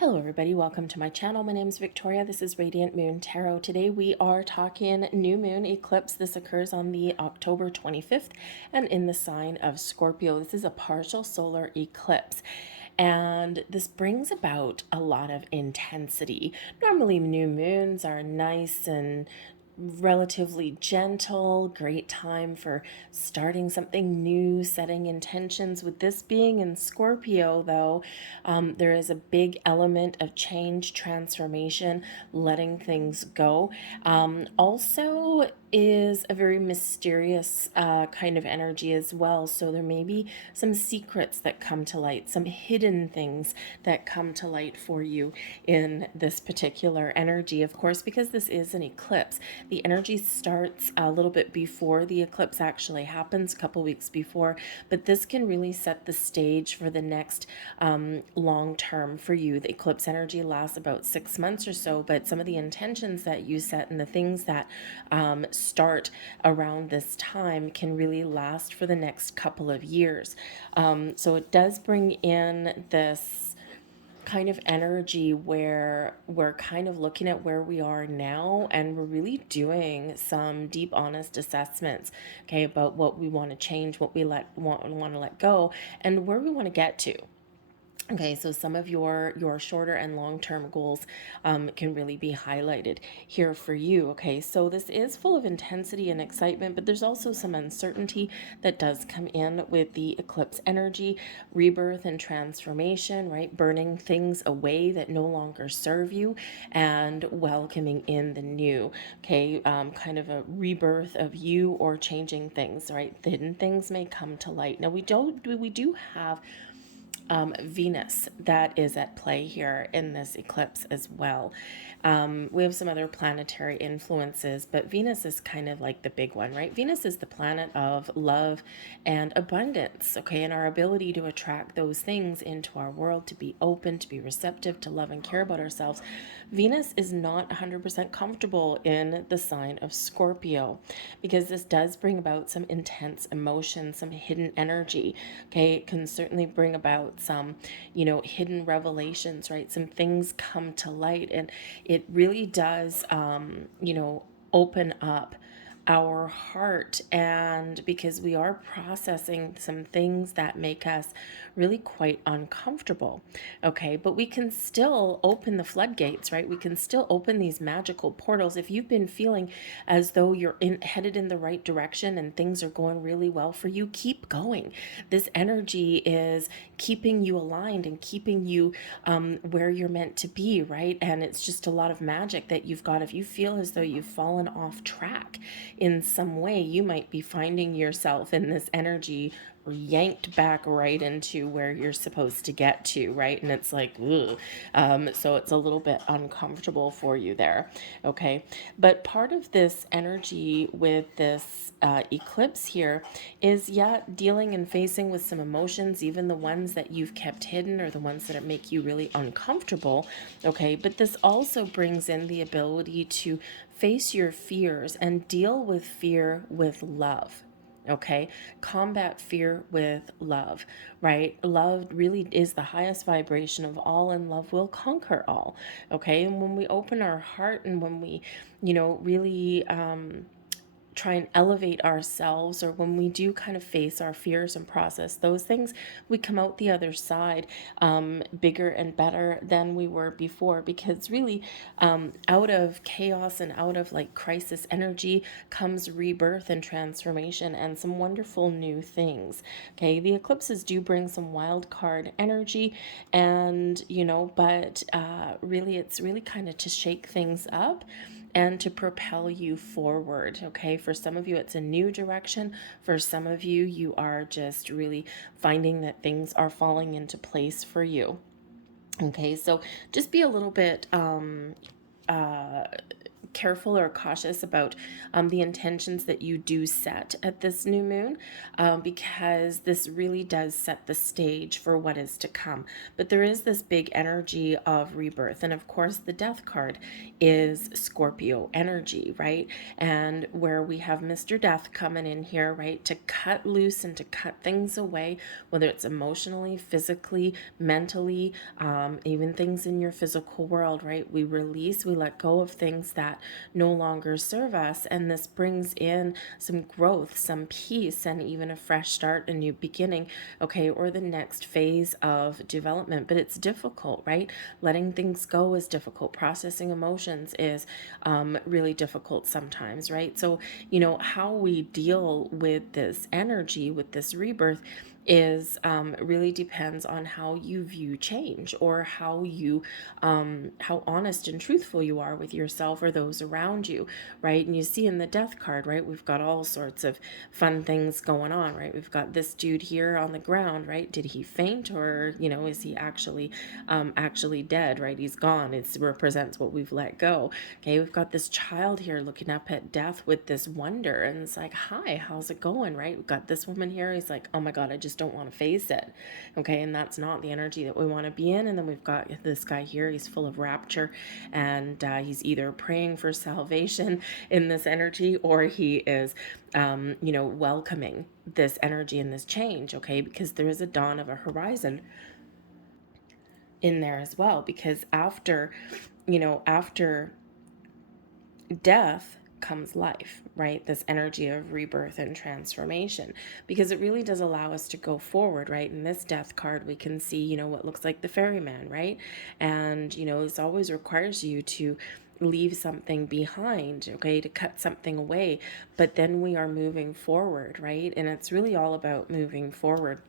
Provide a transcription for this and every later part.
Hello everybody, welcome to my channel. My name is Victoria. This is Radiant Moon Tarot. Today we are talking new moon eclipse. This occurs on the October 25th and in the sign of Scorpio. This is a partial solar eclipse. And this brings about a lot of intensity. Normally new moons are nice and relatively gentle, great time for starting something new, setting intentions. With this being in Scorpio, though, there is a big element of change, transformation, letting things go. Also, is a very mysterious kind of energy as well. So there may be some secrets that come to light, some hidden things that come to light for you in this particular energy. Of course, because this is an eclipse, the energy starts a little bit before the eclipse actually happens, a couple weeks before, but this can really set the stage for the next long term for you. The eclipse energy lasts about 6 months or so, but some of the intentions that you set and the things that start around this time can really last for the next couple of years. So it does bring in this kind of energy where we're kind of looking at where we are now and we're really doing some deep honest assessments, okay, about what we want to change, what we want to let go, and where we want to get to. Okay, so some of your shorter and long-term goals can really be highlighted here for you. Okay, so this is full of intensity and excitement, but there's also some uncertainty that does come in with the eclipse energy, rebirth and transformation, right? Burning things away that no longer serve you and welcoming in the new. Okay, kind of a rebirth of you or changing things, right? The hidden things may come to light. Now we do have Venus that is at play here in this eclipse as well. We have some other planetary influences, but Venus is kind of like the big one, right? Venus is the planet of love and abundance, okay, and our ability to attract those things into our world, to be open, to be receptive, to love and care about ourselves. Venus is not 100% comfortable in the sign of Scorpio because this does bring about some intense emotion, some hidden energy, okay? It can certainly bring about some, hidden revelations, right? Some things come to light, and it really does, open up our heart, and because we are processing some things that make us really quite uncomfortable, okay, but we can still open the floodgates, right? We can still open these magical portals. If you've been feeling as though you're headed in the right direction and things are going really well for you, keep going. This energy is keeping you aligned and keeping you where you're meant to be, right? And it's just a lot of magic that you've got. If you feel as though you've fallen off track in some way, you might be finding yourself in this energy yanked back right into where you're supposed to get to, right? And it's like, ugh. So it's a little bit uncomfortable for you there, okay? But part of this energy with this eclipse here is, yeah, dealing and facing with some emotions, even the ones that you've kept hidden or the ones that make you really uncomfortable, okay? But this also brings in the ability to face your fears and deal with fear with love. Okay, combat fear with love, right? Love really is the highest vibration of all, and love will conquer all. Okay, and when we open our heart and when we, really try and elevate ourselves, or when we do kind of face our fears and process those things, we come out the other side bigger and better than we were before, because really out of chaos and out of like crisis energy comes rebirth and transformation and some wonderful new things. Okay, the eclipses do bring some wild card energy, and but really it's really kind of to shake things up and to propel you forward. Okay, for some of you it's a new direction. For some of you, you are just really finding that things are falling into place for you. Okay, so just be a little bit careful or cautious about the intentions that you do set at this new moon, because this really does set the stage for what is to come. But there is this big energy of rebirth. And of course, the death card is Scorpio energy, right? And where we have Mr. Death coming in here, right, to cut loose and to cut things away, whether it's emotionally, physically, mentally, even things in your physical world, right? We release, we let go of things that no longer serve us. And this brings in some growth, some peace, and even a fresh start, a new beginning, okay, or the next phase of development. But it's difficult, right? Letting things go is difficult. Processing emotions is really difficult sometimes, right? So, how we deal with this energy, with this rebirth, is really depends on how you view change, or how honest and truthful you are with yourself or those around you, right? And you see in the death card, right, we've got all sorts of fun things going on, right? We've got this dude here on the ground, right? Did he faint, or is he actually dead, right? He's gone. It represents what we've let go. Okay, we've got this child here looking up at death with this wonder, and it's like, hi, how's it going, right? We've got this woman here, he's like, oh my god, I just don't want to face it. Okay, and that's not the energy that we want to be in. And then we've got this guy here, he's full of rapture, and he's either praying for salvation in this energy, or he is welcoming this energy and this change, okay, because there is a dawn of a horizon in there as well. Because after death comes life, right? This energy of rebirth and transformation, because it really does allow us to go forward, right? In this death card, we can see, what looks like the ferryman, right? And, this always requires you to leave something behind, okay, to cut something away, but then we are moving forward, right? And it's really all about moving forward.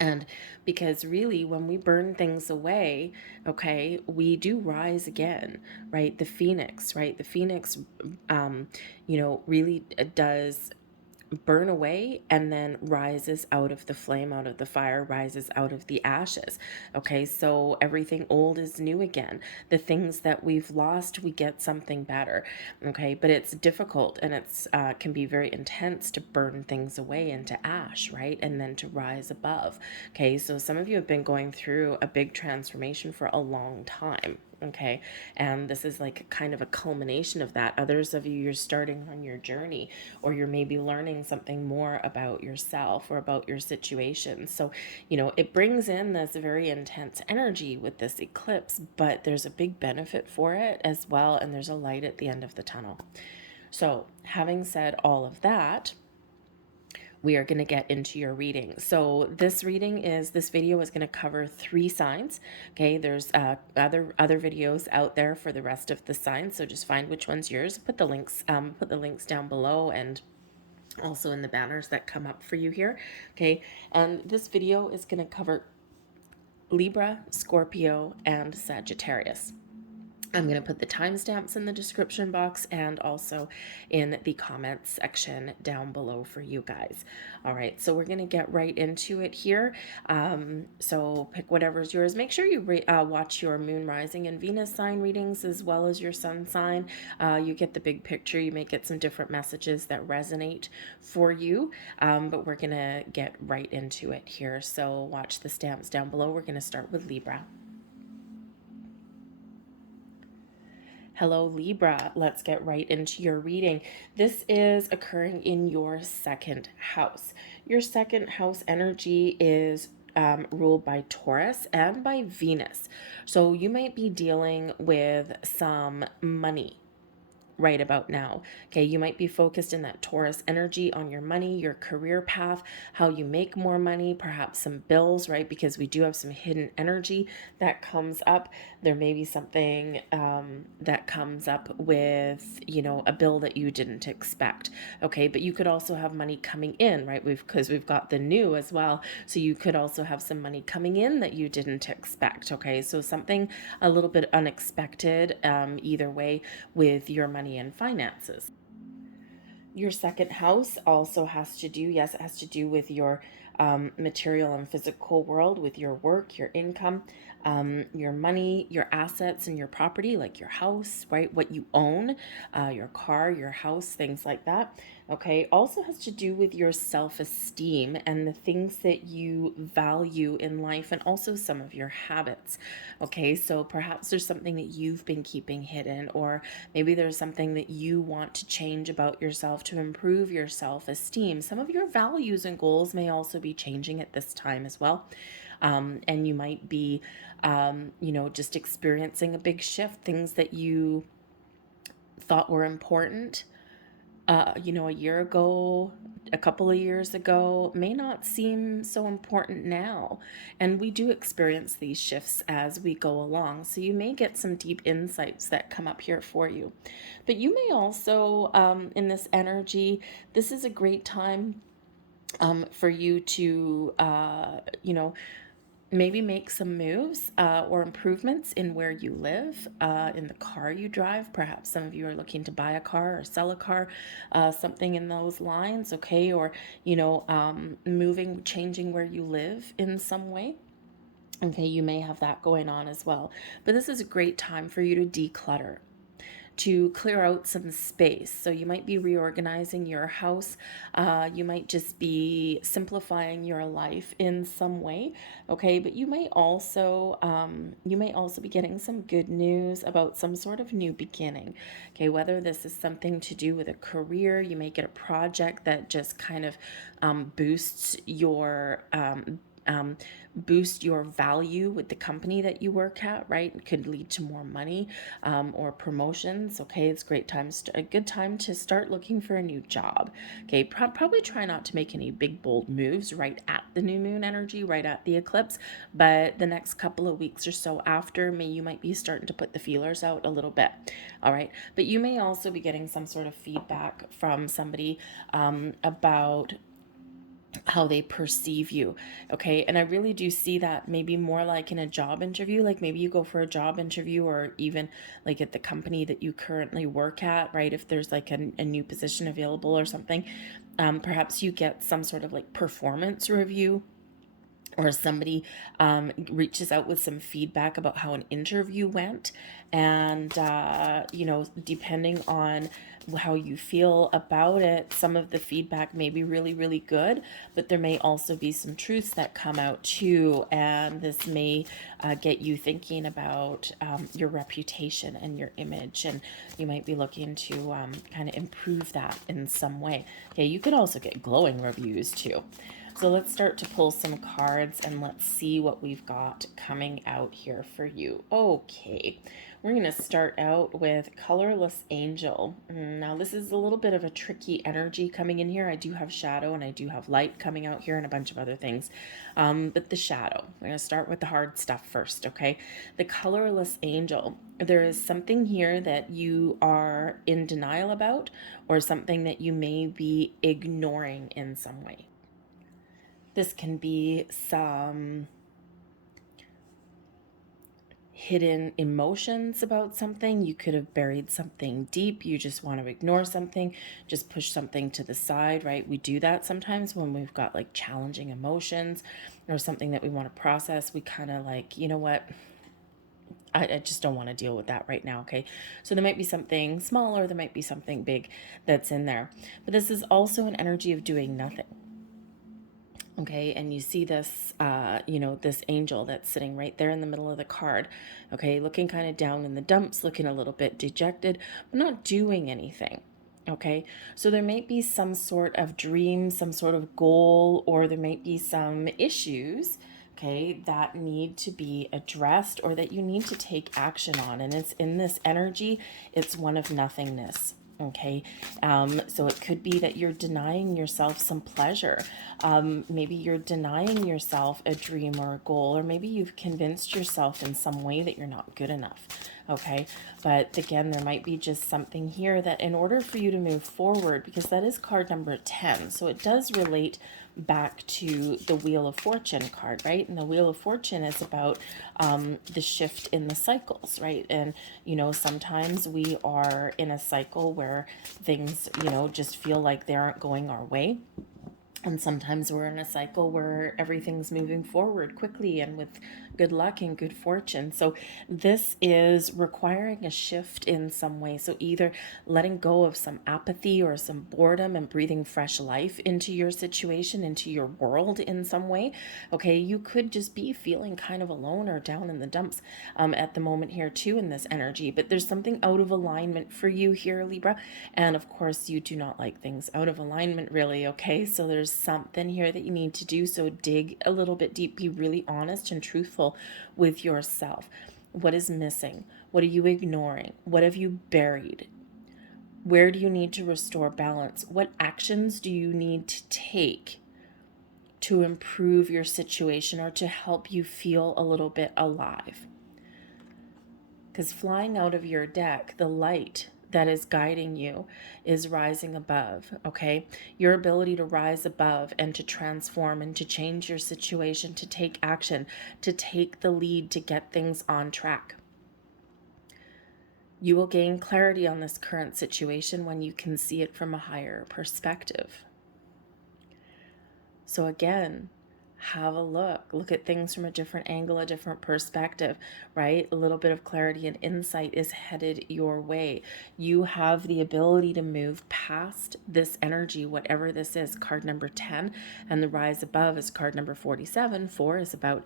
And because really, when we burn things away, okay, we do rise again, right? The phoenix, right? The phoenix, really does burn away and then rises out of the flame, out of the fire, rises out of the ashes. Okay, so everything old is new again. The things that we've lost, we get something better. Okay, but it's difficult, and it's can be very intense to burn things away into ash, right? And then to rise above. Okay, so some of you have been going through a big transformation for a long time. Okay, and this is like kind of a culmination of that. Others of you, you're starting on your journey, or you're maybe learning something more about yourself or about your situation. So, it brings in this very intense energy with this eclipse, but there's a big benefit for it as well, and there's a light at the end of the tunnel. So, having said all of that, we are going to get into your reading. So this video is going to cover 3 signs. Okay, there's other videos out there for the rest of the signs, so just find which one's yours. Put the links down below, and also in the banners that come up for you here. Okay, and this video is going to cover Libra, Scorpio, and Sagittarius. I'm going to put the timestamps in the description box and also in the comments section down below for you guys. All right, so we're going to get right into it here. So pick whatever's yours. Make sure you watch your moon, rising, and Venus sign readings as well as your sun sign. You get the big picture. You may get some different messages that resonate for you, but we're going to get right into it here. So watch the stamps down below. We're going to start with Libra. Hello, Libra. Let's get right into your reading. This is occurring in your 2nd house. Your 2nd house energy is ruled by Taurus and by Venus. So you might be dealing with some money right about now. Okay, you might be focused in that Taurus energy on your money, your career path, how you make more money, perhaps some bills, right? Because we do have some hidden energy that comes up. There may be something that comes up with, a bill that you didn't expect. Okay, but you could also have money coming in, right? Because we've got the new as well. So you could also have some money coming in that you didn't expect. Okay, so something a little bit unexpected, either way, with your money and finances. Your 2nd house also has to do, yes, it has to do with your material and physical world with your work, your income, your money, your assets, and your property, like your house, right? What you own, your car, your house, things like that. Okay, also has to do with your self-esteem and the things that you value in life, and also some of your habits. Okay, so perhaps there's something that you've been keeping hidden, or maybe there's something that you want to change about yourself to improve your self-esteem. Some of your values and goals may also be changing at this time as well. And you might be, just experiencing a big shift, things that you thought were important a year ago, a couple of years ago, may not seem so important now. And we do experience these shifts as we go along. So you may get some deep insights that come up here for you. But you may also, in this energy, this is a great time for you to, maybe make some moves or improvements in where you live, in the car you drive. Perhaps some of you are looking to buy a car or sell a car, something in those lines, okay? Or, moving, changing where you live in some way. Okay, you may have that going on as well. But this is a great time for you to declutter, to clear out some space. So you might be reorganizing your house. You might just be simplifying your life in some way. Okay, but you may also be getting some good news about some sort of new beginning. Okay, whether this is something to do with a career, you may get a project that just kind of boosts your boost your value with the company that you work at, right? It could lead to more money or promotions. Okay, it's a good time to start looking for a new job. Okay, probably try not to make any big bold moves right at the new moon energy, right at the eclipse, but the next couple of weeks or so after, you might be starting to put the feelers out a little bit. All right, but you may also be getting some sort of feedback from somebody about how they perceive you. Okay, and I really do see that maybe more like in a job interview, like maybe you go for a job interview, or even like at the company that you currently work at, right? If there's like a new position available or something, perhaps you get some sort of like performance review, or somebody reaches out with some feedback about how an interview went. And, depending on how you feel about it, some of the feedback may be really, really good, but there may also be some truths that come out too. And this may get you thinking about your reputation and your image. And you might be looking to kind of improve that in some way. Okay, you could also get glowing reviews too. So let's start to pull some cards and let's see what we've got coming out here for you. Okay, we're going to start out with Colorless Angel. Now this is a little bit of a tricky energy coming in here. I do have shadow and I do have light coming out here and a bunch of other things. But the shadow, we're going to start with the hard stuff first, okay? The Colorless Angel. There is something here that you are in denial about, or something that you may be ignoring in some way. This can be some hidden emotions about something. You could have buried something deep. You just want to ignore something, just push something to the side, right? We do that sometimes when we've got like challenging emotions or something that we want to process. We kind of like, you know what? I just don't want to deal with that right now, okay? So there might be something small or there might be something big that's in there. But this is also an energy of doing nothing. Okay, and you see this, this angel that's sitting right there in the middle of the card. Okay, looking kind of down in the dumps, looking a little bit dejected, but not doing anything. Okay, so there might be some sort of dream, some sort of goal, or there might be some issues, okay, that need to be addressed or that you need to take action on. And it's in this energy, it's one of nothingness. Okay, so it could be that you're denying yourself some pleasure. Maybe you're denying yourself a dream or a goal, or maybe you've convinced yourself in some way that you're not good enough. Okay, but again, there might be just something here that in order for you to move forward, because that is card number 10, so it does relate back to the Wheel of Fortune card, right? And the Wheel of Fortune is about the shift in the cycles, right? And, sometimes we are in a cycle where things, just feel like they aren't going our way. And sometimes we're in a cycle where everything's moving forward quickly and with good luck and good fortune. So this is requiring a shift in some way. So either letting go of some apathy or some boredom and breathing fresh life into your situation, into your world in some way. Okay, you could just be feeling kind of alone or down in the dumps at the moment here too in this energy. But there's something out of alignment for you here, Libra. And of course, you do not like things out of alignment, really. Okay, so there's something here that you need to do. So dig a little bit deep, be really honest and truthful with yourself. What is missing? What are you ignoring? What have you buried? Where do you need to restore balance? What actions do you need to take to improve your situation or to help you feel a little bit alive? Because flying out of your deck, the light that is guiding you is rising above, okay? Your ability to rise above and to transform and to change your situation, to take action, to take the lead, to get things on track. You will gain clarity on this current situation when you can see it from a higher perspective. So again, have a look at things from a different angle, a different perspective, right? A little bit of clarity and insight is headed your way. You have the ability to move past this energy, whatever this is. Card number 10 and the rise above is card number 47. 4 is about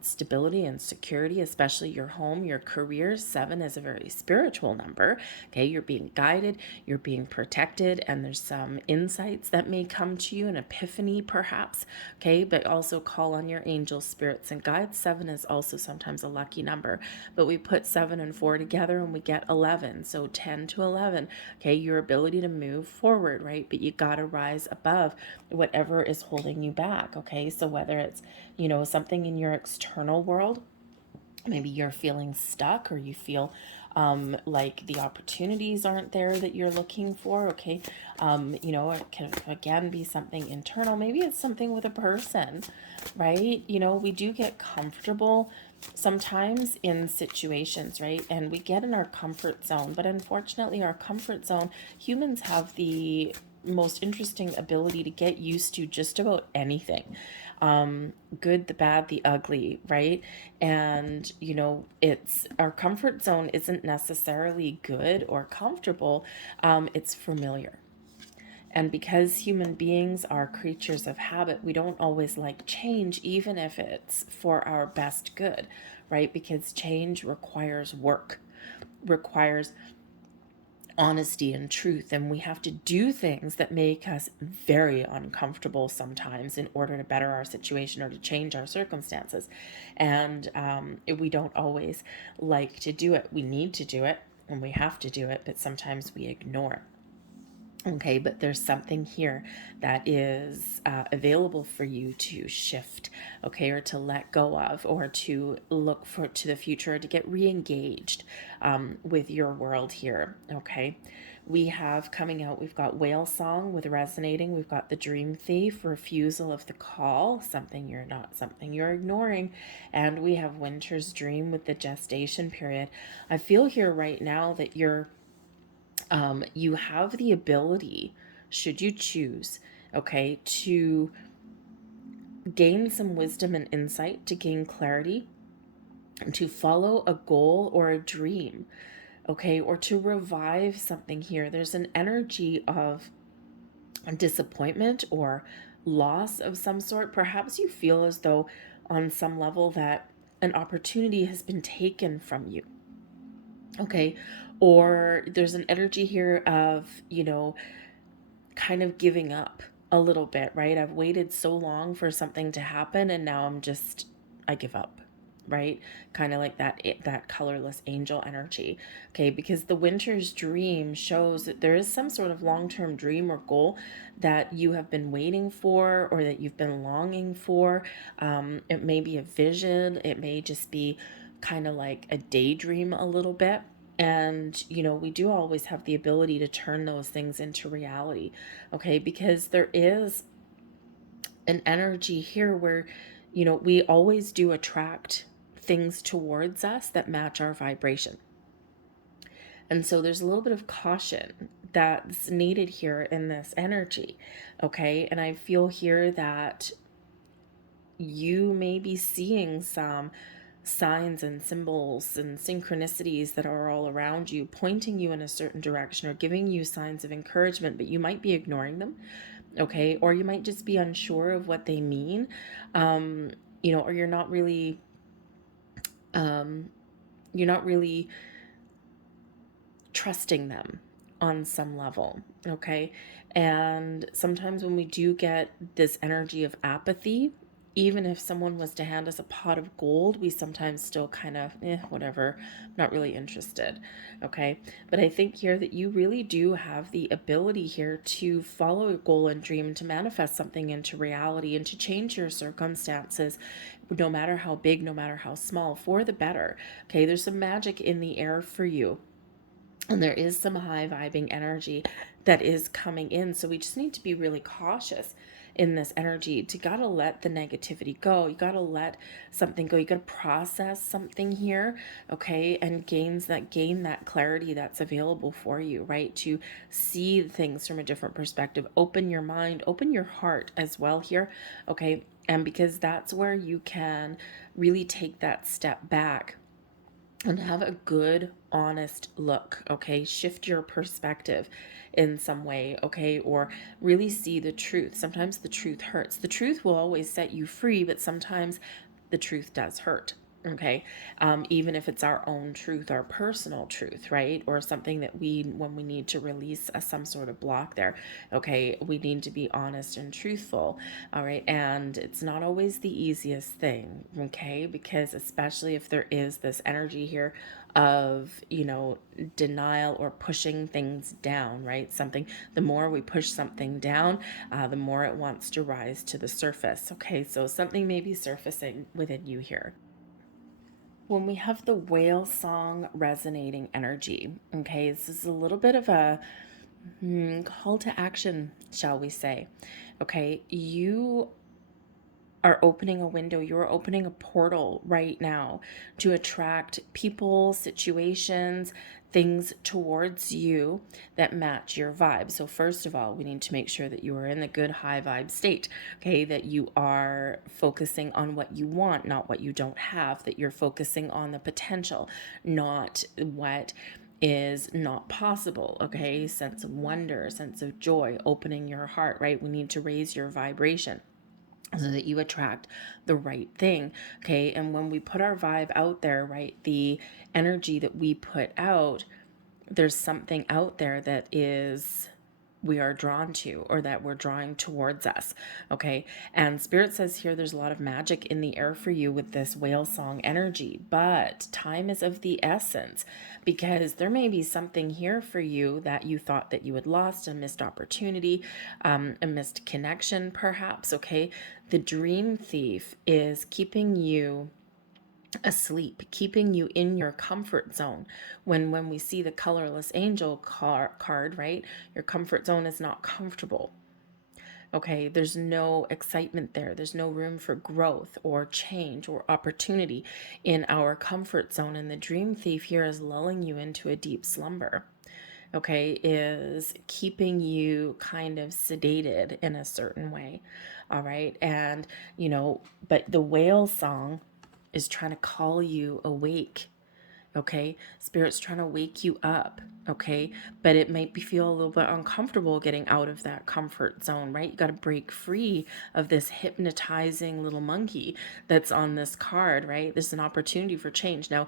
stability and security, especially your home, your career. 7 is a very spiritual number. Okay, you're being guided, you're being protected, and there's some insights that may come to you, an epiphany perhaps. Okay, but also call on your angels, spirits, and guides. 7 is also sometimes a lucky number, but we put 7 and 4 together and we get 11. So 10 to 11, okay, your ability to move forward, right? But you got to rise above whatever is holding you back, okay? So whether it's, something in your external world, maybe you're feeling stuck or you feel like the opportunities aren't there that you're looking for, okay? It can again be something internal. Maybe it's something with a person, right? We do get comfortable sometimes in situations, right? And we get in our comfort zone, but unfortunately our comfort zone, humans have the most interesting ability to get used to just about anything. Good, the bad, the ugly, right? And it's our comfort zone isn't necessarily good or comfortable. It's familiar. And because human beings are creatures of habit, we don't always like change, even if it's for our best good, right? Because change requires work, requires honesty and truth, and we have to do things that make us very uncomfortable sometimes in order to better our situation or to change our circumstances. And we don't always like to do it. We need to do it and we have to do it, but sometimes we ignore it. Okay, but there's something here that is available for you to shift, okay, or to let go of, or to look to the future, to get re-engaged with your world here, okay? We have coming out, we've got Whale Song with Resonating, we've got the Dream Thief, Refusal of the Call, something you're not, something you're ignoring, and we have Winter's Dream with the Gestation Period. I feel here right now that you have the ability, should you choose, okay, to gain some wisdom and insight, to gain clarity, to follow a goal or a dream, okay, or to revive something here. There's an energy of disappointment or loss of some sort. Perhaps you feel as though on some level that an opportunity has been taken from you. Okay, or there's an energy here of, kind of giving up a little bit, right? I've waited so long for something to happen and now I give up, right? Kind of like that colorless angel energy. Okay, because the Winter's Dream shows that there is some sort of long-term dream or goal that you have been waiting for or that you've been longing for. It may be a vision, it may just be kind of like a daydream a little bit. And, we do always have the ability to turn those things into reality, okay? Because there is an energy here where, we always do attract things towards us that match our vibration. And so there's a little bit of caution that's needed here in this energy. Okay. And I feel here that you may be seeing some signs and symbols and synchronicities that are all around you, pointing you in a certain direction or giving you signs of encouragement, but you might be ignoring them. Okay. Or you might just be unsure of what they mean. Or you're not really, um, you're not really trusting them on some level. Okay. And sometimes when we do get this energy of apathy, even if someone was to hand us a pot of gold, we sometimes still kind of, whatever, not really interested. Okay. But I think here that you really do have the ability here to follow a goal and dream, to manifest something into reality, and to change your circumstances, no matter how big, no matter how small, for the better. Okay. There's some magic in the air for you. And there is some high vibing energy that is coming in. So we just need to be really cautious in this energy. To gotta let the negativity go. You gotta let something go. You gotta process something here, okay, and gain that clarity that's available for you, right? To see things from a different perspective. Open your mind, open your heart as well here, okay? And because that's where you can really take that step back and have a good, honest look, okay? Shift your perspective in some way, okay? Or really see the truth. Sometimes the truth hurts. The truth will always set you free, but sometimes the truth does hurt, okay? Even if it's our own truth, our personal truth, right? Or something that when we need to release some sort of block there, okay? We need to be honest and truthful, all right? And it's not always the easiest thing, okay? Because especially if there is this energy here of, denial or pushing things down, right? The more we push something down, the more it wants to rise to the surface, okay? So something may be surfacing within you here. When we have the whale song resonating energy, okay, this is a little bit of a call to action, shall we say. Okay, you are opening a window, you're opening a portal right now to attract people, situations, things towards you that match your vibe. So first of all, we need to make sure that you are in the good high vibe state, okay? That you are focusing on what you want, not what you don't have, that you're focusing on the potential, not what is not possible, okay? Sense of wonder, sense of joy, opening your heart, right? We need to raise your vibration so that you attract the right thing, okay? And when we put our vibe out there, right, the energy that we put out, there's something out there that we are drawn to, or that we're drawing towards us, okay? And Spirit says here there's a lot of magic in the air for you with this whale song energy, but time is of the essence, because there may be something here for you that you thought that you had lost, a missed opportunity, a missed connection perhaps, okay? The dream thief is keeping you asleep, keeping you in your comfort zone. When we see the colorless angel card, right? Your comfort zone is not comfortable. Okay, there's no excitement there. There's no room for growth or change or opportunity in our comfort zone. And the dream thief here is lulling you into a deep slumber. Okay, is keeping you kind of sedated in a certain way. All right. And, but the whale song is trying to call you awake. Okay, Spirit's trying to wake you up. Okay, but it might feel a little bit uncomfortable getting out of that comfort zone, right? You got to break free of this hypnotizing little monkey that's on this card, right? There's an opportunity for change. Now,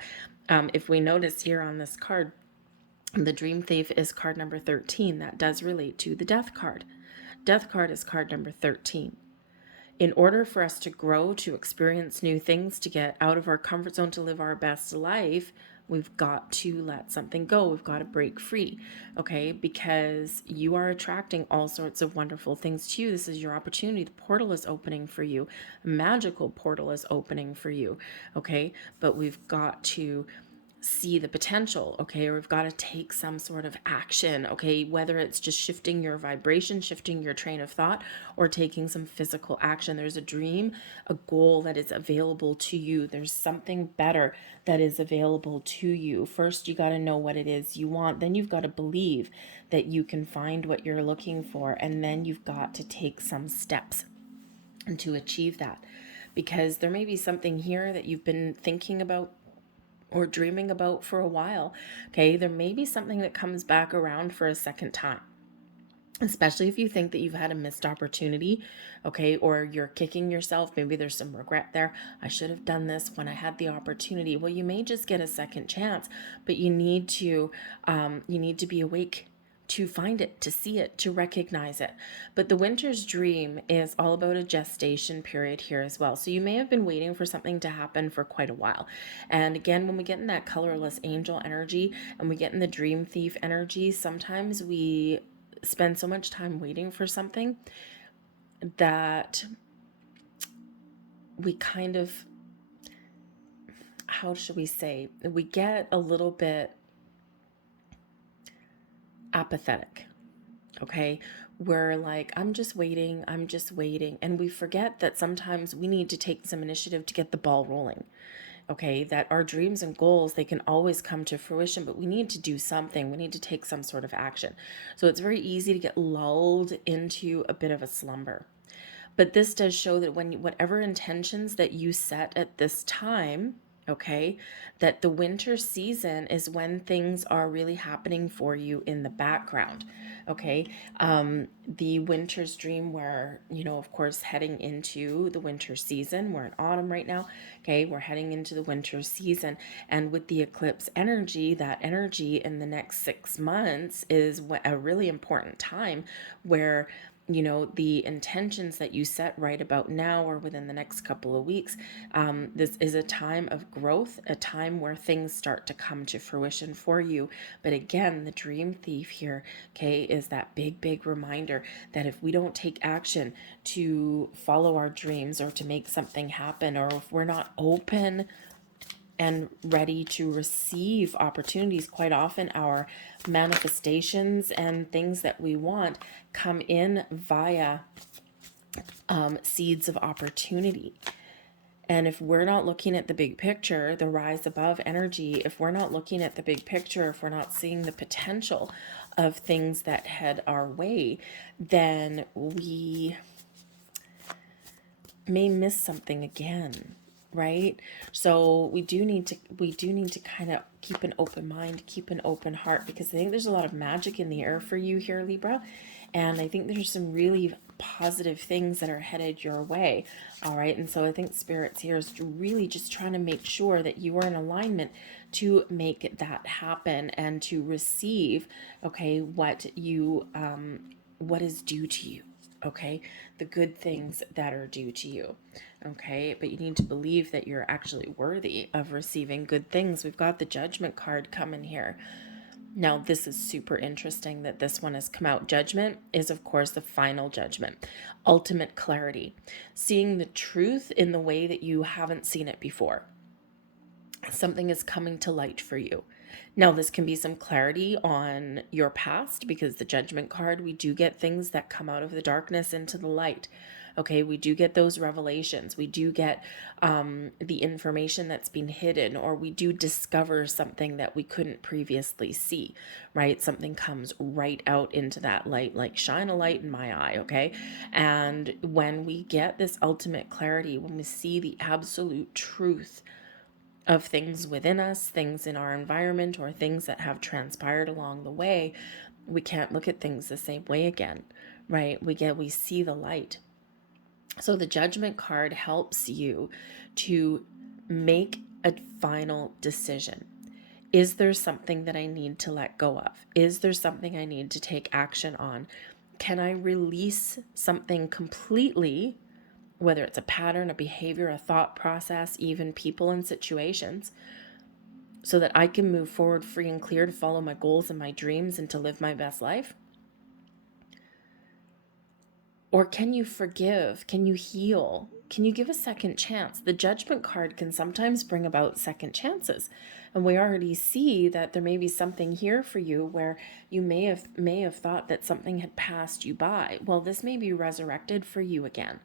if we notice here on this card, the Dream Thief is card number 13. That does relate to the Death card. Death card is card number 13. In order for us to grow, to experience new things, to get out of our comfort zone, to live our best life, we've got to let something go. We've got to break free, okay? Because you are attracting all sorts of wonderful things to you. This is your opportunity. The portal is opening for you. A magical portal is opening for you, okay? But we've got to see the potential, okay? Or we've got to take some sort of action, okay? Whether it's just shifting your vibration, shifting your train of thought, or taking some physical action. There's a dream, a goal that is available to you. There's something better that is available to you. First, you got to know what it is you want. Then you've got to believe that you can find what you're looking for. And then you've got to take some steps to achieve that. Because there may be something here that you've been thinking about or dreaming about for a while. Okay, there may be something that comes back around for a second time, especially if you think that you've had a missed opportunity, okay, or you're kicking yourself. Maybe there's some regret there. I should have done this when I had the opportunity. Well, you may just get a second chance, but you need to be awake to find it, to see it, to recognize it. But the winter's dream is all about a gestation period here as well. So you may have been waiting for something to happen for quite a while. And again, when we get in that colorless angel energy and we get in the dream thief energy, sometimes we spend so much time waiting for something that we kind of, how should we say, we get a little bit apathetic, okay? We're like, I'm just waiting. And we forget that sometimes we need to take some initiative to get the ball rolling, okay? That our dreams and goals, they can always come to fruition, but we need to do something. We need to take some sort of action. So it's very easy to get lulled into a bit of a slumber. But this does show that when whatever intentions that you set at this time, okay, that the winter season is when things are really happening for you in the background, okay? The winter's dream where, of course, heading into the winter season, we're in autumn right now, okay? We're heading into the winter season. And with the eclipse energy, that energy in the next 6 months is a really important time where the intentions that you set right about now or within the next couple of weeks, this is a time of growth, a time where things start to come to fruition for you. But again, the dream thief here, okay, is that big reminder that if we don't take action to follow our dreams or to make something happen, or if we're not open and ready to receive opportunities, quite often our manifestations and things that we want come in via seeds of opportunity. And if we're not looking at the big picture, the rise above energy, if we're not looking at the big picture, if we're not seeing the potential of things that head our way, then we may miss something again. Right? So we do need to kind of keep an open mind, keep an open heart, because I think there's a lot of magic in the air for you here, Libra. And I think there's some really positive things that are headed your way. All right. And so I think Spirit's here is really just trying to make sure that you are in alignment to make that happen and to receive, okay, what is due to you. Okay, the good things that are due to you. Okay, but you need to believe that you're actually worthy of receiving good things. We've got the Judgment card coming here. Now, this is super interesting that this one has come out. Judgment is, of course, the final judgment, ultimate clarity, seeing the truth in the way that you haven't seen it before. Something is coming to light for you. Now, this can be some clarity on your past, because the Judgment card, we do get things that come out of the darkness into the light. Okay, we do get those revelations. We do get the information that's been hidden, or we do discover something that we couldn't previously see, right? Something comes right out into that light, like shine a light in my eye, okay? And when we get this ultimate clarity, when we see the absolute truth of things within us, things in our environment, or things that have transpired along the way, we can't look at things the same way again, right? We see the light. So the Judgment card helps you to make a final decision. Is there something that I need to let go of? Is there something I need to take action on? Can I release something completely, whether it's a pattern, a behavior, a thought process, even people and situations, so that I can move forward free and clear to follow my goals and my dreams and to live my best life? Or can you forgive? Can you heal? can you give a second chance? The Judgment card can sometimes bring about second chances. And we already see that there may be something here for you where you may have thought that something had passed you by. Well, this may be resurrected for you again.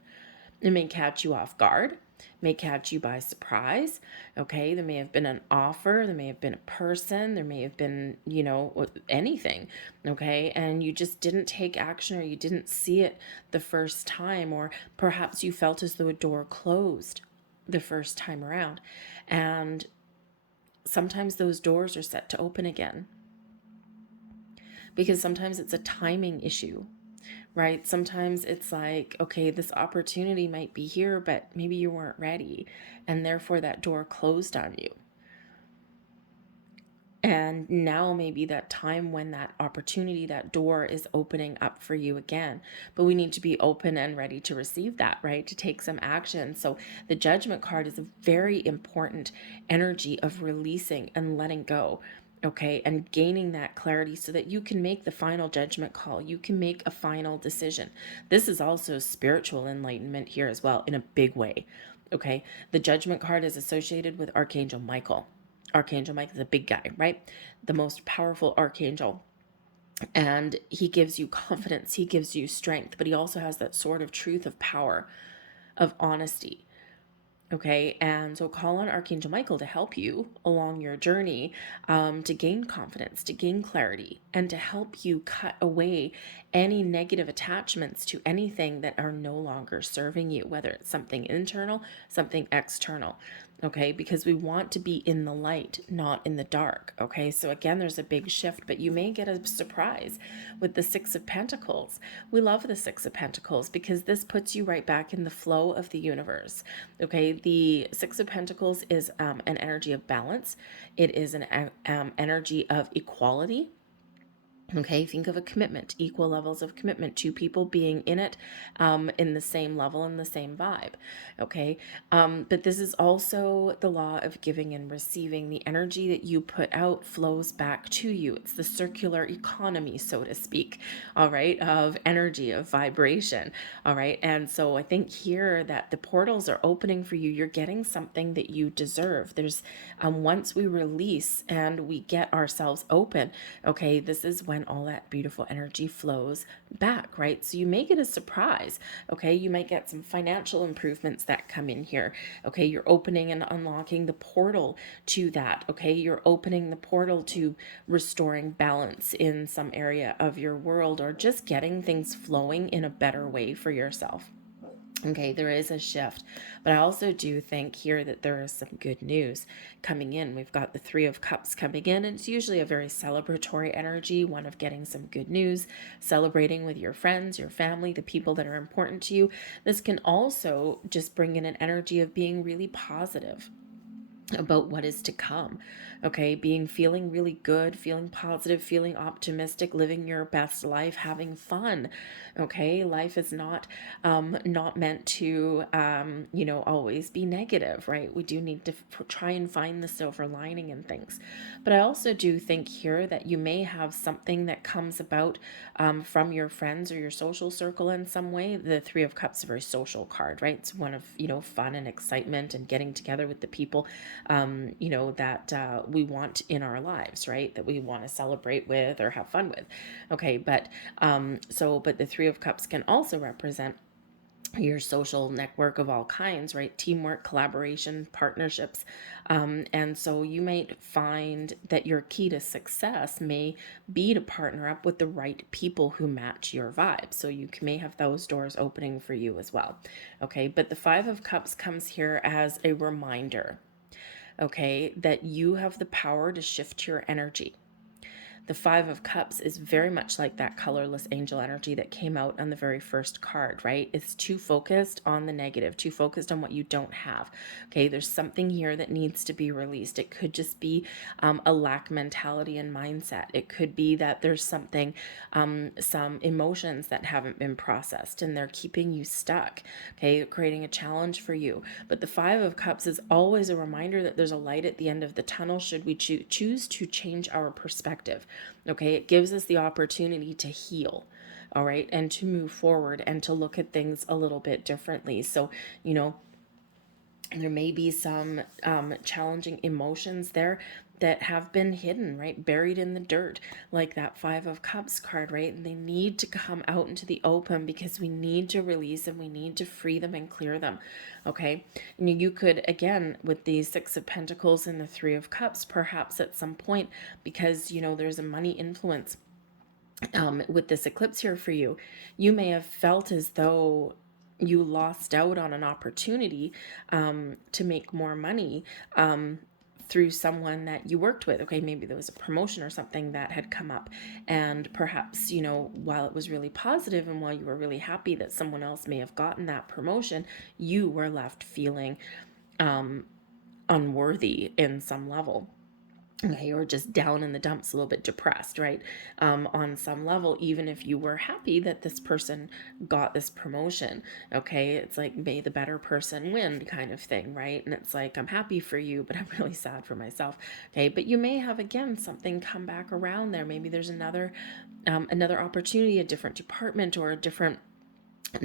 It may catch you off guard, may catch you by surprise. Okay, there may have been an offer, there may have been a person, there may have been, anything. Okay, and you just didn't take action, or you didn't see it the first time, or perhaps you felt as though a door closed the first time around. And sometimes those doors are set to open again, because sometimes it's a timing issue. Right? Sometimes it's like, okay, this opportunity might be here, but maybe you weren't ready, and therefore that door closed on you. And now maybe that time when that opportunity, that door is opening up for you again. But we need to be open and ready to receive that, right? To take some action. So the Judgment card is a very important energy of releasing and letting go. Okay, and gaining that clarity so that you can make the final judgment call. You can make a final decision. This is also spiritual enlightenment here as well, in a big way. Okay, the Judgment card is associated with Archangel Michael. Archangel Michael is a big guy, right? The most powerful archangel. And he gives you confidence, he gives you strength, but he also has that sword of truth, of power, of honesty. Okay, and so call on Archangel Michael to help you along your journey, to gain confidence, to gain clarity, and to help you cut away any negative attachments to anything that are no longer serving you, whether it's something internal, something external. Okay, because we want to be in the light, not in the dark. Okay, so again, there's a big shift, but you may get a surprise with the Six of Pentacles. We love the Six of Pentacles because this puts you right back in the flow of the universe. Okay, the Six of Pentacles is an energy of balance. It is an energy of equality. Okay, think of a commitment, equal levels of commitment, two people being in it, in the same level, in the same vibe. Okay, but this is also the law of giving and receiving. The energy that you put out flows back to you. It's the circular economy, so to speak, all right, of energy, of vibration, all right. And so I think here that the portals are opening for you. You're getting something that you deserve. There's, once we release and we get ourselves open, okay, this is when all that beautiful energy flows back, right? So you may get a surprise. Okay, you might get some financial improvements that come in here. Okay, you're opening and unlocking the portal to that. Okay, you're opening the portal to restoring balance in some area of your world, or just getting things flowing in a better way for yourself. Okay, there is a shift, but I also do think here that there is some good news coming in. We've got the Three of Cups coming in, and it's usually a very celebratory energy, one of getting some good news, celebrating with your friends, your family, the people that are important to you. This can also just bring in an energy of being really positive about what is to come. Okay, feeling really good, feeling positive, feeling optimistic, living your best life, having fun. Okay, life is not meant to always be negative, right? We do need to try and find the silver lining in things. But I also do think here that you may have something that comes about from your friends or your social circle in some way. The Three of Cups is a very social card, right? It's one of fun and excitement and getting together with the people that we want in our lives, right? That we want to celebrate with or have fun with. Okay, but the Three of Cups can also represent your social network of all kinds, right? Teamwork, collaboration, partnerships. And so you might find that your key to success may be to partner up with the right people who match your vibe. So you may have those doors opening for you as well. Okay, but the Five of Cups comes here as a reminder, okay, that you have the power to shift your energy. The Five of Cups is very much like that colorless angel energy that came out on the very first card, right? It's too focused on the negative, too focused on what you don't have. Okay, there's something here that needs to be released. It could just be a lack mentality and mindset. It could be that there's something, some emotions that haven't been processed and they're keeping you stuck, okay, creating a challenge for you. But the Five of Cups is always a reminder that there's a light at the end of the tunnel should we choose to change our perspective. Okay, it gives us the opportunity to heal. all right, and to move forward and to look at things a little bit differently. So, you know, there may be some challenging emotions there that have been hidden, right? Buried in the dirt, like that Five of Cups card, right? And they need to come out into the open because we need to release them. We need to free them and clear them, okay? And you could, again, with the Six of Pentacles and the Three of Cups, perhaps at some point, because, you know, there's a money influence with this eclipse here for you, you may have felt as though you lost out on an opportunity to make more money through someone that you worked with. Okay, maybe there was a promotion or something that had come up, and perhaps, you know, while it was really positive and while you were really happy that someone else may have gotten that promotion, you were left feeling unworthy in some level. Okay, or just down in the dumps, a little bit depressed, right? On some level, even if you were happy that this person got this promotion, okay, it's like, may the better person win kind of thing, right? And it's like, I'm happy for you, but I'm really sad for myself, okay? But you may have, again, something come back around there. Maybe there's another opportunity, a different department or a different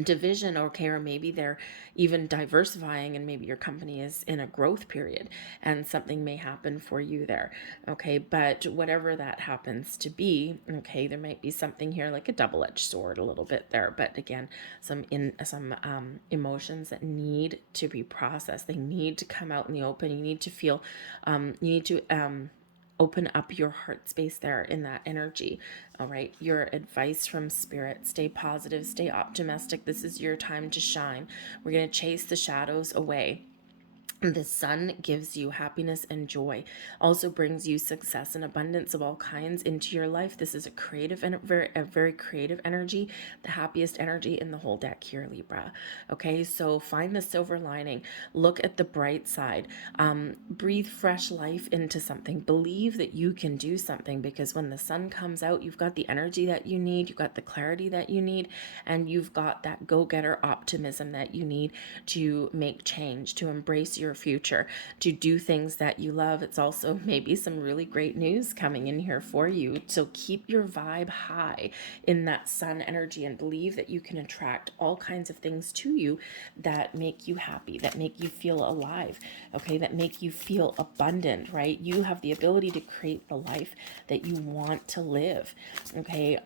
division, okay, or maybe they're even diversifying and maybe your company is in a growth period and something may happen for you there, okay? But whatever that happens to be, okay, there might be something here like a double-edged sword a little bit there, but again, some emotions that need to be processed. They need to come out in the open. You need to feel you need to open up your heart space there in that energy. All right, your advice from spirit: stay positive, stay optimistic. This is your time to shine. We're going to chase the shadows away. The sun gives you happiness and joy, also brings you success and abundance of all kinds into your life. This is a creative and a very creative energy, the happiest energy in the whole deck here, Libra. Okay, so find the silver lining, look at the bright side, breathe fresh life into something, believe that you can do something, because when the sun comes out, you've got the energy that you need, you've got the clarity that you need, and you've got that go-getter optimism that you need to make change, to embrace your future, to do things that you love. It's also maybe some really great news coming in here for you. So keep your vibe high in that sun energy and believe that you can attract all kinds of things to you that make you happy, that make you feel alive, okay, that make you feel abundant, right? You have the ability to create the life that you want to live, okay?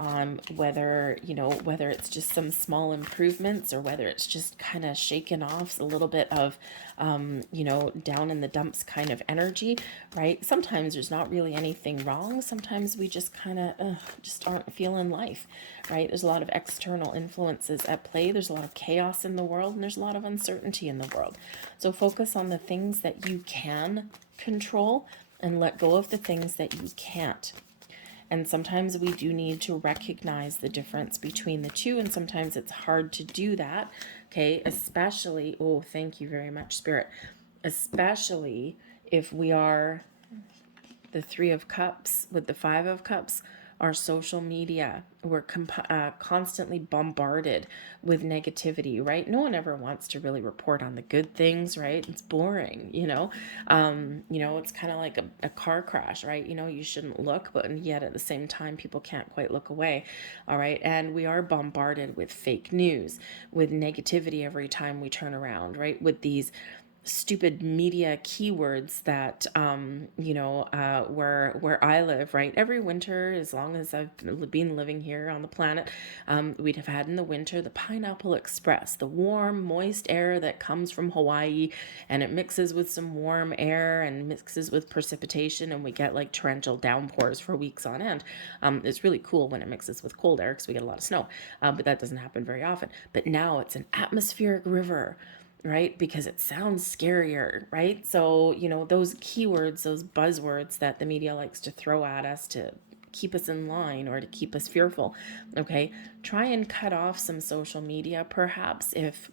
Whether, you know, whether it's just some small improvements or whether it's just kind of shaking off a little bit of you know, down in the dumps kind of energy, right? Sometimes there's not really anything wrong. Sometimes we just kind of just aren't feeling life, right? There's a lot of external influences at play. There's a lot of chaos in the world, and there's a lot of uncertainty in the world. So focus on the things that you can control and let go of the things that you can't. And sometimes we do need to recognize the difference between the two, and sometimes it's hard to do that, okay? Especially, oh, thank you very much, Spirit. Especially if we are the Three of Cups with the Five of Cups, our social media, we're constantly bombarded with negativity, right? No one ever wants to really report on the good things, right? It's boring, you know? It's kind of like a car crash, right? You know, you shouldn't look, but yet at the same time, people can't quite look away, all right? And we are bombarded with fake news, with negativity every time we turn around, right? With these stupid media keywords that where I live, right, every winter, as long as I've been living here on the planet, we'd have had in the winter the Pineapple Express, the warm moist air that comes from Hawaii, and it mixes with some warm air and mixes with precipitation, and we get like torrential downpours for weeks on end. It's really cool when it mixes with cold air because we get a lot of snow, but that doesn't happen very often. But now it's an atmospheric river, right? Because it sounds scarier, right? So, you know, those keywords, those buzzwords that the media likes to throw at us to keep us in line or to keep us fearful, okay? Try and cut off some social media, perhaps, if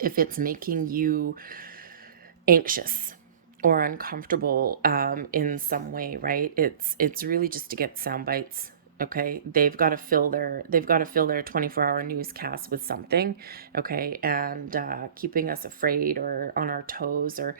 it's making you anxious or uncomfortable in some way, right? It's really just to get sound bites Okay, they've got to fill their 24-hour newscast with something. Okay, and keeping us afraid or on our toes, or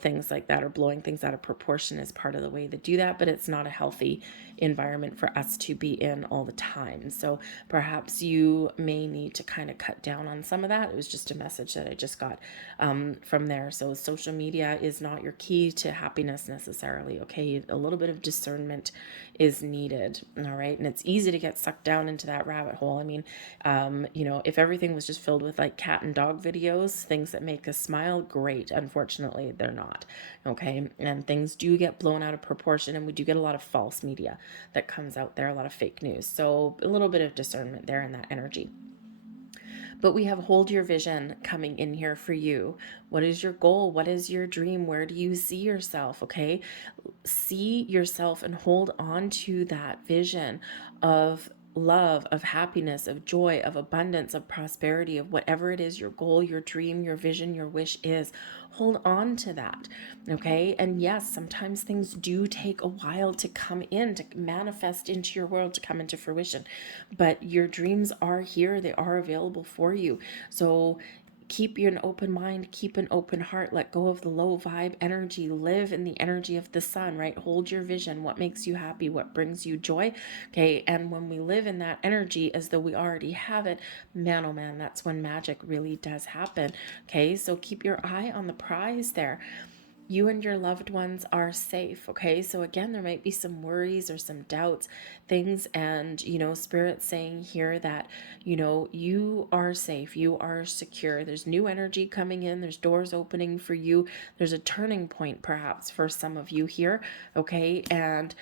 things like that, or blowing things out of proportion is part of the way they do that. But it's not a healthy environment for us to be in all the time. So perhaps you may need to kind of cut down on some of that. It was just a message that I just got from there. So social media is not your key to happiness necessarily. Okay, a little bit of discernment is needed. All right, and it's easy to get sucked down into that rabbit hole. I mean, if everything was just filled with like cat and dog videos, things that make us smile, great. Unfortunately, they're not. Okay, and things do get blown out of proportion, and we do get a lot of false media that comes out there, a lot of fake news. So a little bit of discernment there in that energy. But we have hold your vision coming in here for you. What is your goal? What is your dream? Where do you see yourself? Okay. See yourself and hold on to that vision of love, of happiness, of joy, of abundance, of prosperity, of whatever it is your goal, your dream, your vision, your wish is. Hold on to that. Okay. And yes, sometimes things do take a while to come in, to manifest into your world, to come into fruition. But your dreams are here, they are available for you. So keep an open mind, keep an open heart, let go of the low vibe energy, live in the energy of the sun, right? Hold your vision, what makes you happy, what brings you joy. Okay, and when we live in that energy as though we already have it, man, oh man, that's when magic really does happen. Okay, so keep your eye on the prize there. You and your loved ones are safe. Okay, so again, there might be some worries or some doubts, things, and spirit saying here that you are safe, you are secure. There's new energy coming in, there's doors opening for you, there's a turning point perhaps for some of you here. Okay, and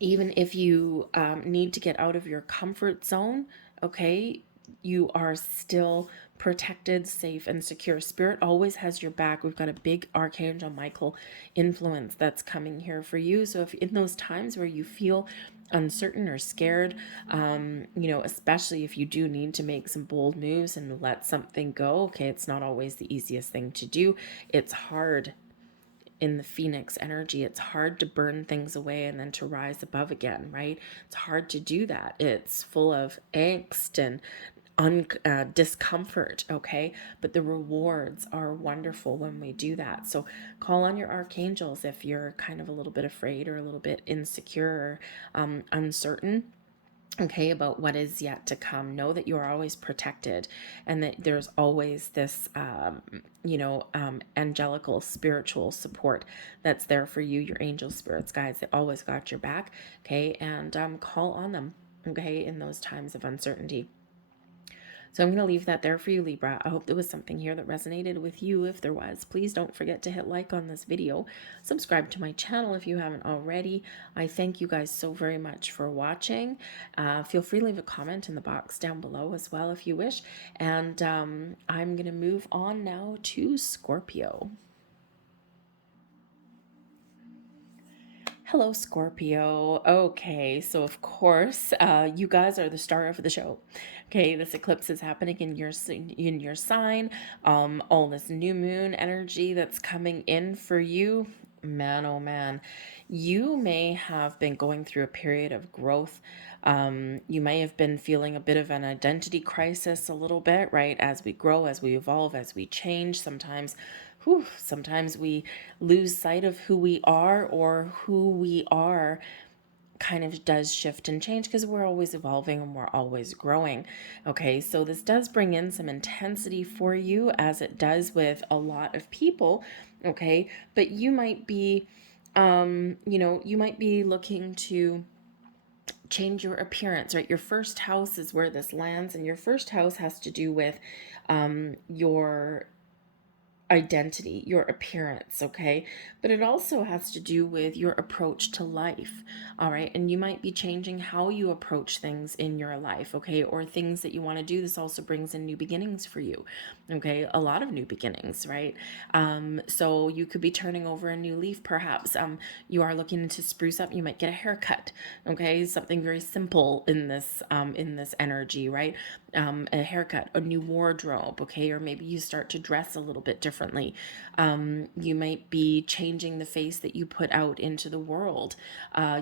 even if you need to get out of your comfort zone, okay, you are still protected, safe, and secure. Spirit always has your back. We've got a big Archangel Michael influence that's coming here for you. So if in those times where you feel uncertain or scared, especially if you do need to make some bold moves and let something go, okay, it's not always the easiest thing to do. It's hard in the phoenix energy. It's hard to burn things away and then to rise above again, right? It's hard to do that. It's full of angst and discomfort, okay? But the rewards are wonderful when we do that. So call on your archangels if you're kind of a little bit afraid or a little bit insecure or uncertain, okay, about what is yet to come. Know that you are always protected, and that there's always this angelical spiritual support that's there for you. Your angel spirits, guides, they always got your back. Okay, and call on them, okay, in those times of uncertainty. So I'm going to leave that there for you, Libra. I hope there was something here that resonated with you. If there was, please don't forget to hit like on this video. Subscribe to my channel if you haven't already. I thank you guys so very much for watching. Feel free to leave a comment in the box down below as well if you wish. And I'm going to move on now to Scorpio. Hello, Scorpio. Okay, so of course, you guys are the star of the show. Okay, this eclipse is happening in your sign. All this new moon energy that's coming in for you. Man, oh man, you may have been going through a period of growth. You may have been feeling a bit of an identity crisis a little bit, right? As we grow, as we evolve, as we change, sometimes we lose sight of who we are, or who we are kind of does shift and change because we're always evolving and we're always growing. Okay, so this does bring in some intensity for you, as it does with a lot of people. Okay, but you might be, you might be looking to change your appearance, right? Your first house is where this lands, and your first house has to do with your identity, your appearance, okay? But it also has to do with your approach to life, all right? And you might be changing how you approach things in your life, okay? Or things that you want to do. This also brings in new beginnings for you, okay? A lot of new beginnings, right? So you could be turning over a new leaf, perhaps. You are looking to spruce up. You might get a haircut, okay? Something very simple in this energy, right? a haircut, a new wardrobe, okay? Or maybe you start to dress a little bit differently. You might be changing the face that you put out into the world.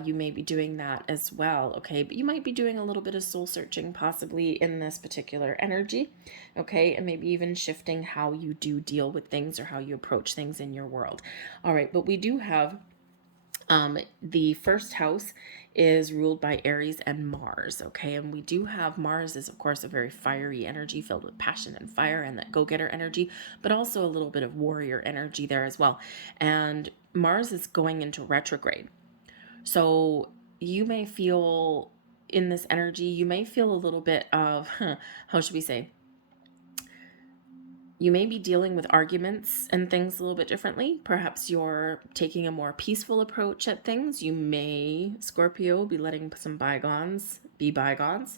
You may be doing that as well, okay? But you might be doing a little bit of soul searching possibly in this particular energy, okay? And maybe even shifting how you do deal with things or how you approach things in your world. All right, but we do have the first house is ruled by Aries and Mars, okay? And we do have Mars is, of course, a very fiery energy filled with passion and fire and that go-getter energy, but also a little bit of warrior energy there as well. And Mars is going into retrograde. So you may feel in this energy, you may feel a little bit of, how should we say? You may be dealing with arguments and things a little bit differently. Perhaps you're taking a more peaceful approach at things. You may, Scorpio, be letting some bygones be bygones.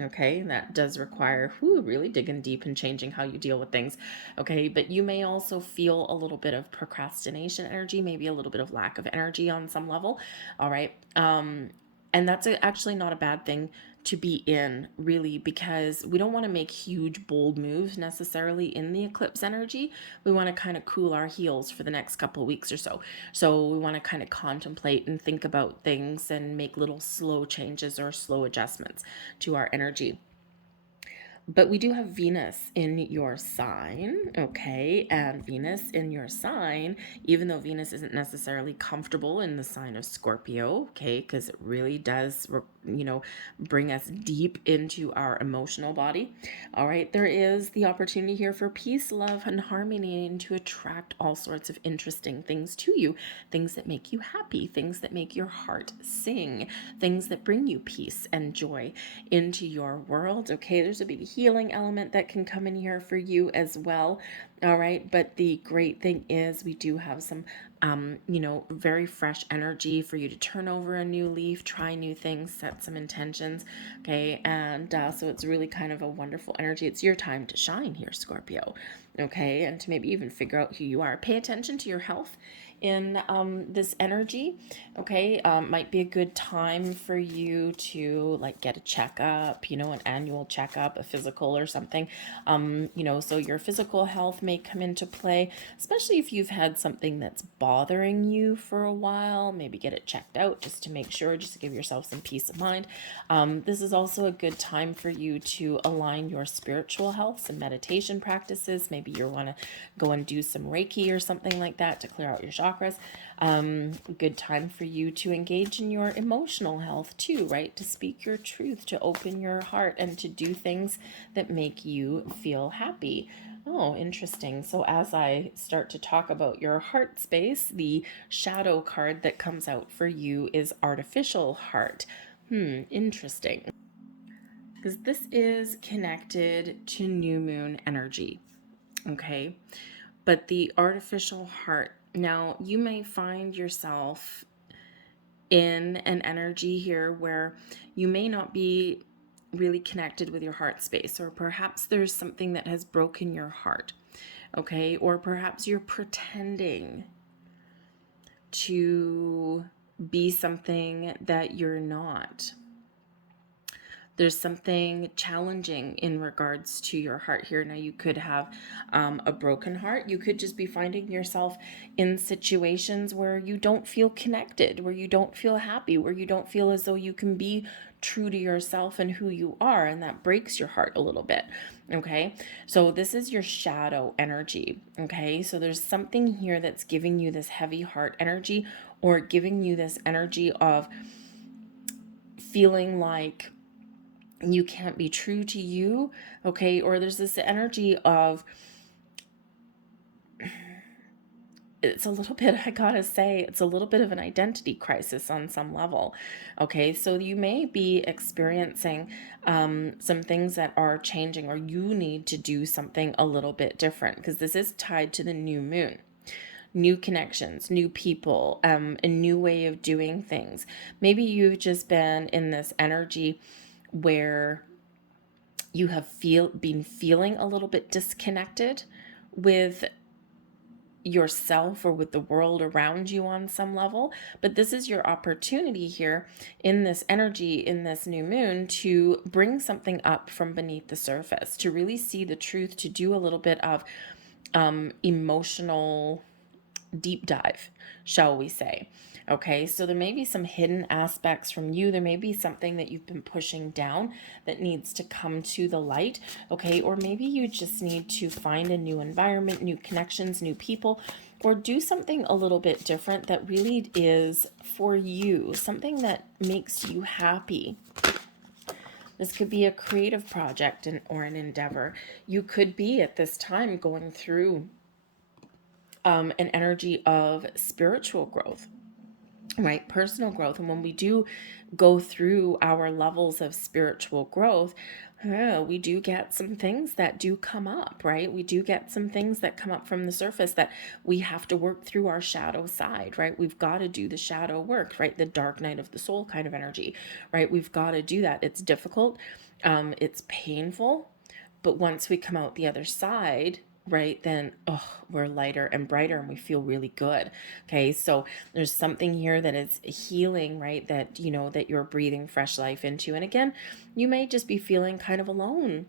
Okay, that does require really digging deep and changing how you deal with things. Okay, but you may also feel a little bit of procrastination energy, maybe a little bit of lack of energy on some level. All right, and that's actually not a bad thing to be in, really, because we don't want to make huge bold moves necessarily in the eclipse energy. We want to kind of cool our heels for the next couple of weeks or so we want to kind of contemplate and think about things and make little slow changes or slow adjustments to our energy. But we do have Venus in your sign, okay? And Venus in your sign, even though Venus isn't necessarily comfortable in the sign of Scorpio, okay, because it really does, bring us deep into our emotional body. All right, there is the opportunity here for peace, love, and harmony, and to attract all sorts of interesting things to you, things that make you happy, things that make your heart sing, things that bring you peace and joy into your world. Okay, there's a big healing element that can come in here for you as well. All right, but the great thing is we do have some very fresh energy for you to turn over a new leaf, try new things, set some intentions. Okay, and so it's really kind of a wonderful energy. It's your time to shine here, Scorpio. Okay, and to maybe even figure out who you are. Pay attention to your health in this energy. Okay, might be a good time for you to like get a checkup, an annual checkup, a physical or something. So your physical health may come into play, especially if you've had something that's bothering you for a while. Maybe get it checked out just to make sure, just to give yourself some peace of mind. This is also a good time for you to align your spiritual health, some meditation practices. Maybe you want to go and do some Reiki or something like that to clear out your chakras. Good time for you to engage in your emotional health too, right? To speak your truth, to open your heart, and to do things that make you feel happy. Oh, interesting. So as I start to talk about your heart space, the shadow card that comes out for you is artificial heart. Interesting. Because this is connected to new moon energy. Okay. But the artificial heart, now you may find yourself in an energy here where you may not be really connected with your heart space, or perhaps there's something that has broken your heart, okay? Or perhaps you're pretending to be something that you're not. There's something challenging in regards to your heart here. Now, you could have a broken heart. You could just be finding yourself in situations where you don't feel connected, where you don't feel happy, where you don't feel as though you can be true to yourself and who you are, and that breaks your heart a little bit. Okay, so this is your shadow energy. Okay, so there's something here that's giving you this heavy heart energy, or giving you this energy of feeling like you can't be true to you, okay? Or there's this energy of, it's a little bit, I gotta say, it's a little bit of an identity crisis on some level, okay? So you may be experiencing some things that are changing, or you need to do something a little bit different, because this is tied to the new moon. New connections, new people, a new way of doing things. Maybe you've just been in this energy where you have been feeling a little bit disconnected with yourself or with the world around you on some level. But this is your opportunity here in this energy, in this new moon, to bring something up from beneath the surface, to really see the truth, to do a little bit of emotional deep dive, shall we say. Okay, so there may be some hidden aspects from you. There may be something that you've been pushing down that needs to come to the light. Okay, or maybe you just need to find a new environment, new connections, new people, or do something a little bit different that really is for you, something that makes you happy. This could be a creative project or an endeavor. You could be at this time going through an energy of spiritual growth, right? Personal growth. And when we do go through our levels of spiritual growth, we do get some things that do come up, right? We do get some things that come up from the surface that we have to work through our shadow side, right? We've got to do the shadow work, right? The dark night of the soul kind of energy, right? We've got to do that. It's difficult. It's painful. But once we come out the other side, right, then we're lighter and brighter and we feel really good. Okay, so there's something here that is healing, right, that that you're breathing fresh life into. And again, you may just be feeling kind of alone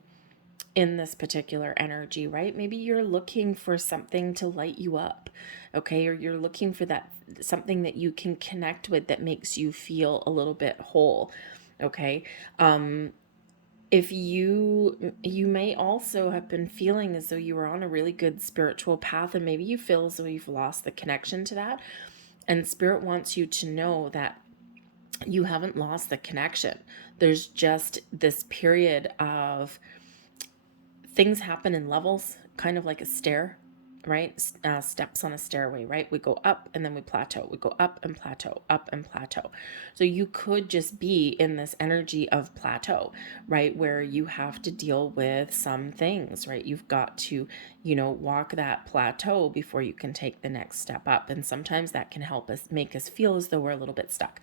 in this particular energy, right? Maybe you're looking for something to light you up, okay, or you're looking for that something that you can connect with that makes you feel a little bit whole. Okay, if you may also have been feeling as though you were on a really good spiritual path, and maybe you feel as though you've lost the connection to that, and spirit wants you to know that you haven't lost the connection. There's just this period of things happen in levels, kind of like a stair, right? Steps on a stairway, right? We go up and then we plateau. We go up and plateau, up and plateau. So you could just be in this energy of plateau, right? Where you have to deal with some things, right? You've got to, walk that plateau before you can take the next step up. And sometimes that can help us, make us feel as though we're a little bit stuck.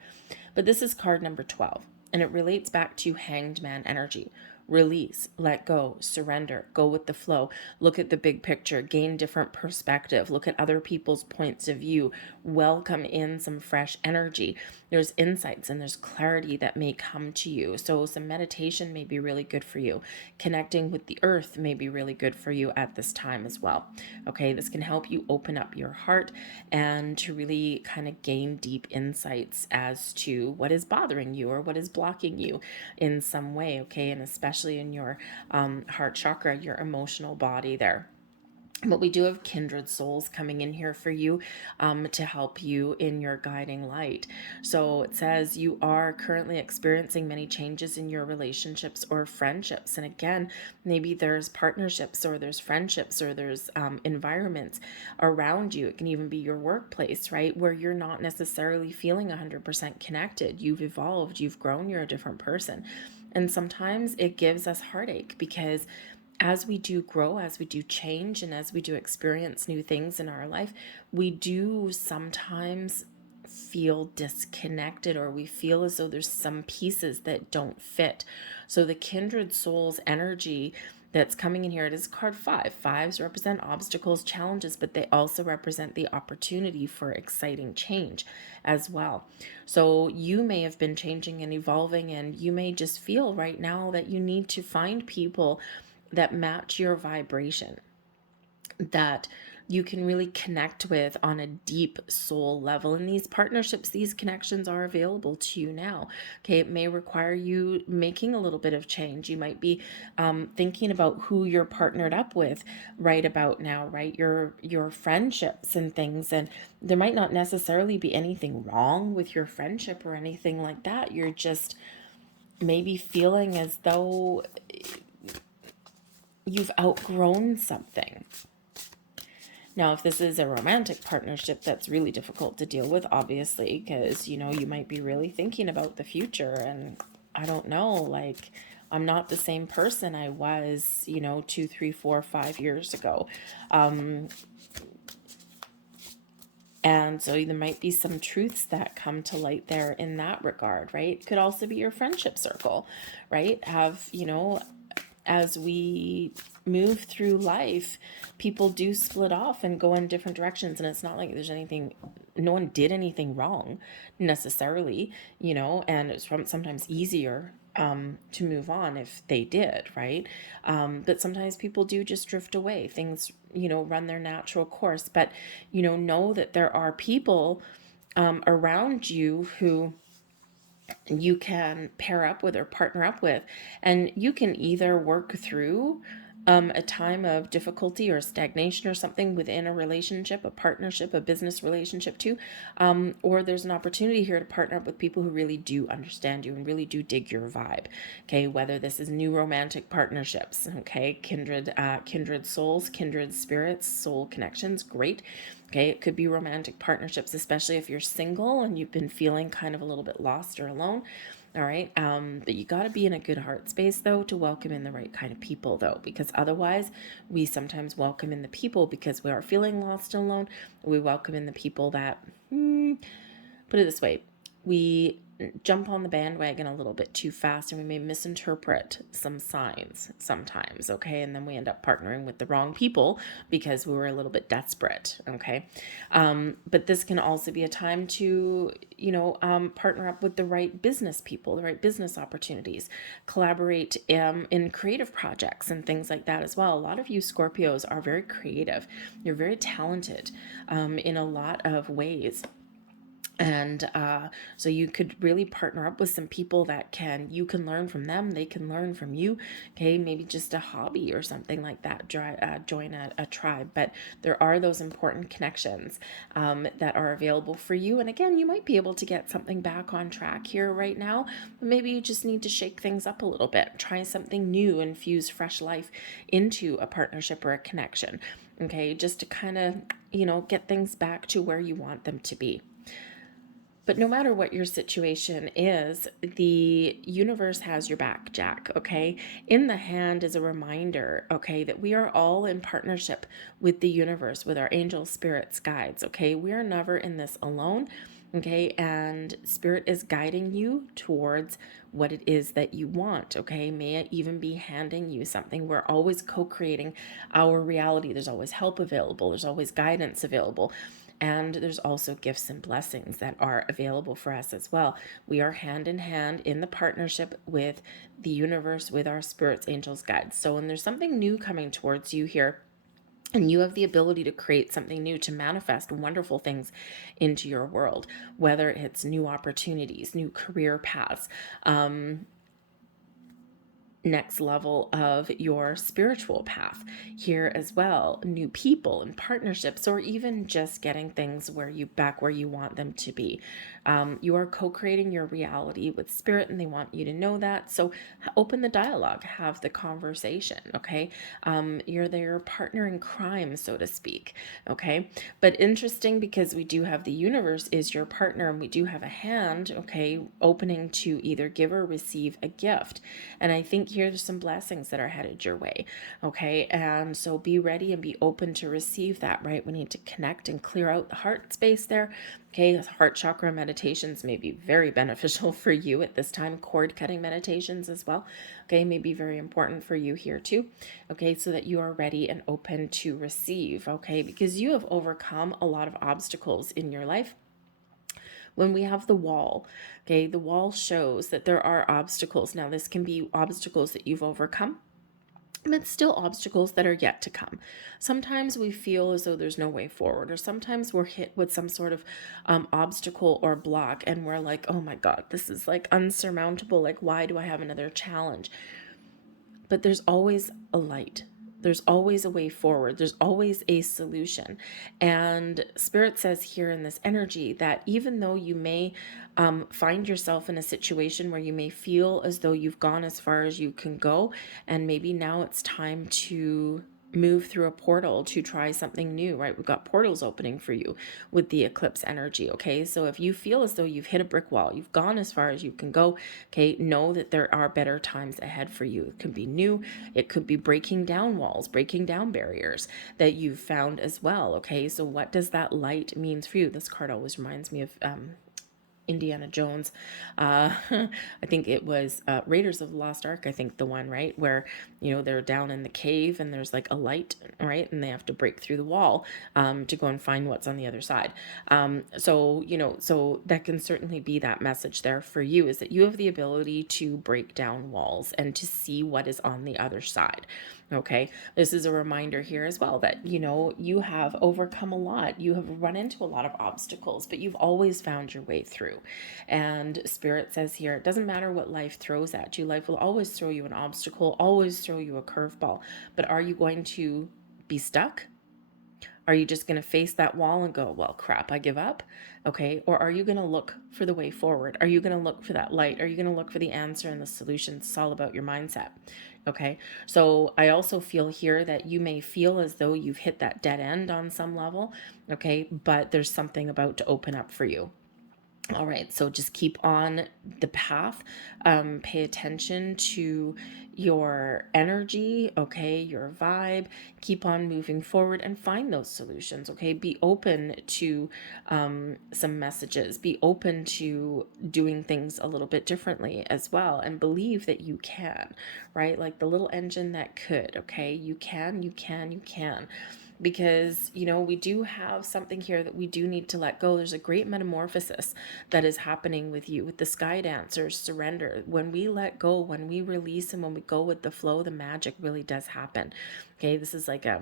But this is card number 12, and it relates back to Hanged Man energy. Release, let go, surrender, go with the flow, look at the big picture, gain different perspective, look at other people's points of view, welcome in some fresh energy. There's insights and there's clarity that may come to you. So some meditation may be really good for you. Connecting with the earth may be really good for you at this time as well. Okay, this can help you open up your heart and to really kind of gain deep insights as to what is bothering you or what is blocking you in some way. Okay, and especially in your heart chakra, your emotional body there. But we do have kindred souls coming in here for you to help you in your guiding light. So it says you are currently experiencing many changes in your relationships or friendships. And again, maybe there's partnerships or there's friendships or there's environments around you. It can even be your workplace, right? Where you're not necessarily feeling 100% connected. You've evolved, you've grown, you're a different person. And sometimes it gives us heartache because as we do grow, as we do change, and as we do experience new things in our life, we do sometimes feel disconnected, or we feel as though there's some pieces that don't fit. So the kindred souls energy that's coming in here, it is card 5. Fives represent obstacles, challenges, but they also represent the opportunity for exciting change as well. So you may have been changing and evolving, and you may just feel right now that you need to find people that match your vibration, that you can really connect with on a deep soul level. And these partnerships, these connections are available to you now. Okay, it may require you making a little bit of change. You might be thinking about who you're partnered up with right about now, right? Your friendships and things. And there might not necessarily be anything wrong with your friendship or anything like that. You're just maybe feeling as though you've outgrown something. Now, if this is a romantic partnership, that's really difficult to deal with, obviously, because, you might be really thinking about the future. And I don't know, like, I'm not the same person I was, 2, 3, 4, 5 years ago. And so there might be some truths that come to light there in that regard, right? It could also be your friendship circle, right? as we move through life, people do split off and go in different directions. And it's not like there's anything, no one did anything wrong necessarily, you know, and it's sometimes easier to move on if they did, right? But sometimes people do just drift away. Things, you know, run their natural course. But, you know that there are people around you who you can pair up with or partner up with, and you can either work through a time of difficulty or stagnation or something within a relationship, a partnership, a business relationship too, or there's an opportunity here to partner up with people who really do understand you and really do dig your vibe. Okay, whether this is new romantic partnerships, okay, kindred souls, kindred spirits, soul connections, great. Okay, it could be romantic partnerships, especially if you're single and you've been feeling kind of a little bit lost or alone. All right. But you got to be in a good heart space, though, to welcome in the right kind of people, though, because otherwise we sometimes welcome in the people because we are feeling lost and alone. We welcome in the people that, put it this way, we jump on the bandwagon a little bit too fast and we may misinterpret some signs sometimes, okay? And then we end up partnering with the wrong people because we were a little bit desperate, okay? But this can also be a time to, partner up with the right business people, the right business opportunities, collaborate in creative projects and things like that as well. A lot of you Scorpios are very creative. You're very talented in a lot of ways. And so you could really partner up with some people that you can learn from them, they can learn from you. Okay, maybe just a hobby or something like that. Join a tribe. But there are those important connections that are available for you. And again, you might be able to get something back on track here right now. But maybe you just need to shake things up a little bit. Try something new, infuse fresh life into a partnership or a connection. Okay, just to kind of, get things back to where you want them to be. But no matter what your situation is, the universe has your back, Jack, okay? In the hand is a reminder, okay, that we are all in partnership with the universe, with our angels, spirits, guides, okay? We are never in this alone, okay? And spirit is guiding you towards what it is that you want, okay? May it even be handing you something. We're always co-creating our reality. There's always help available. There's always guidance available. And there's also gifts and blessings that are available for us as well. We are hand in hand in the partnership with the universe, with our spirits, angels, guides. So when there's something new coming towards you here, and you have the ability to create something new, to manifest wonderful things into your world, whether it's new opportunities, new career paths, next level of your spiritual path here as well, new people and partnerships, or even just getting things where you want them to be. You are co-creating your reality with spirit, and they want you to know that. So open the dialogue, have the conversation, okay? You're their partner in crime, so to speak, okay? But interesting, because we do have the universe is your partner, and we do have a hand, okay, opening to either give or receive a gift. And I think here's some blessings that are headed your way, okay? And so be ready and be open to receive that, right? We need to connect and clear out the heart space there, okay? Heart chakra meditations may be very beneficial for you at this time. Cord cutting meditations as well, okay, may be very important for you here too, okay? So that you are ready and open to receive, okay? Because you have overcome a lot of obstacles in your life. When we have the wall, okay, the wall shows that there are obstacles. Now, this can be obstacles that you've overcome, but still obstacles that are yet to come. Sometimes we feel as though there's no way forward, or sometimes we're hit with some sort of obstacle or block, and we're like, oh my God, this is like unsurmountable. Like, why do I have another challenge? But there's always a light. There's always a way forward. There's always a solution. And Spirit says here in this energy that even though you may find yourself in a situation where you may feel as though you've gone as far as you can go, and maybe now it's time to move through a portal to try something new, right? We've got portals opening for you with the eclipse energy, okay? So if you feel as though you've hit a brick wall, you've gone as far as you can go, okay, know that there are better times ahead for you. It could be new, it could be breaking down walls, breaking down barriers that you've found as well, okay? So what does that light mean for you? This card always reminds me of Indiana Jones. I think it was Raiders of the Lost Ark, I think the one, right? Where you know, they're down in the cave and there's like a light, right? And they have to break through the wall to go and find what's on the other side. So, you know, so that can certainly be that message there for you, is that you have the ability to break down walls and to see what is on the other side. Okay, this is a reminder here as well that, you know, you have overcome a lot. You have run into a lot of obstacles, but you've always found your way through. And Spirit says here, it doesn't matter what life throws at you. Life will always throw you an obstacle, always throw you a curveball. But are you going to be stuck? Are you just going to face that wall and go, well, crap, I give up? Okay. Or are you going to look for the way forward? Are you going to look for that light? Are you going to look for the answer and the solution? It's all about your mindset. Okay. So I also feel here that you may feel as though you've hit that dead end on some level. Okay. But there's something about to open up for you. All right, so just keep on the path. Pay attention to your energy, okay, your vibe. Keep on moving forward and find those solutions, okay? Be open to some messages. Be open to doing things a little bit differently as well, and believe that you can, right? Like the little engine that could, okay? You can, you can, you can. Because, you know, we do have something here that we do need to let go. There's a great metamorphosis that is happening with you, with the sky dancers, surrender. When we let go, when we release, and when we go with the flow, the magic really does happen. Okay, this is like I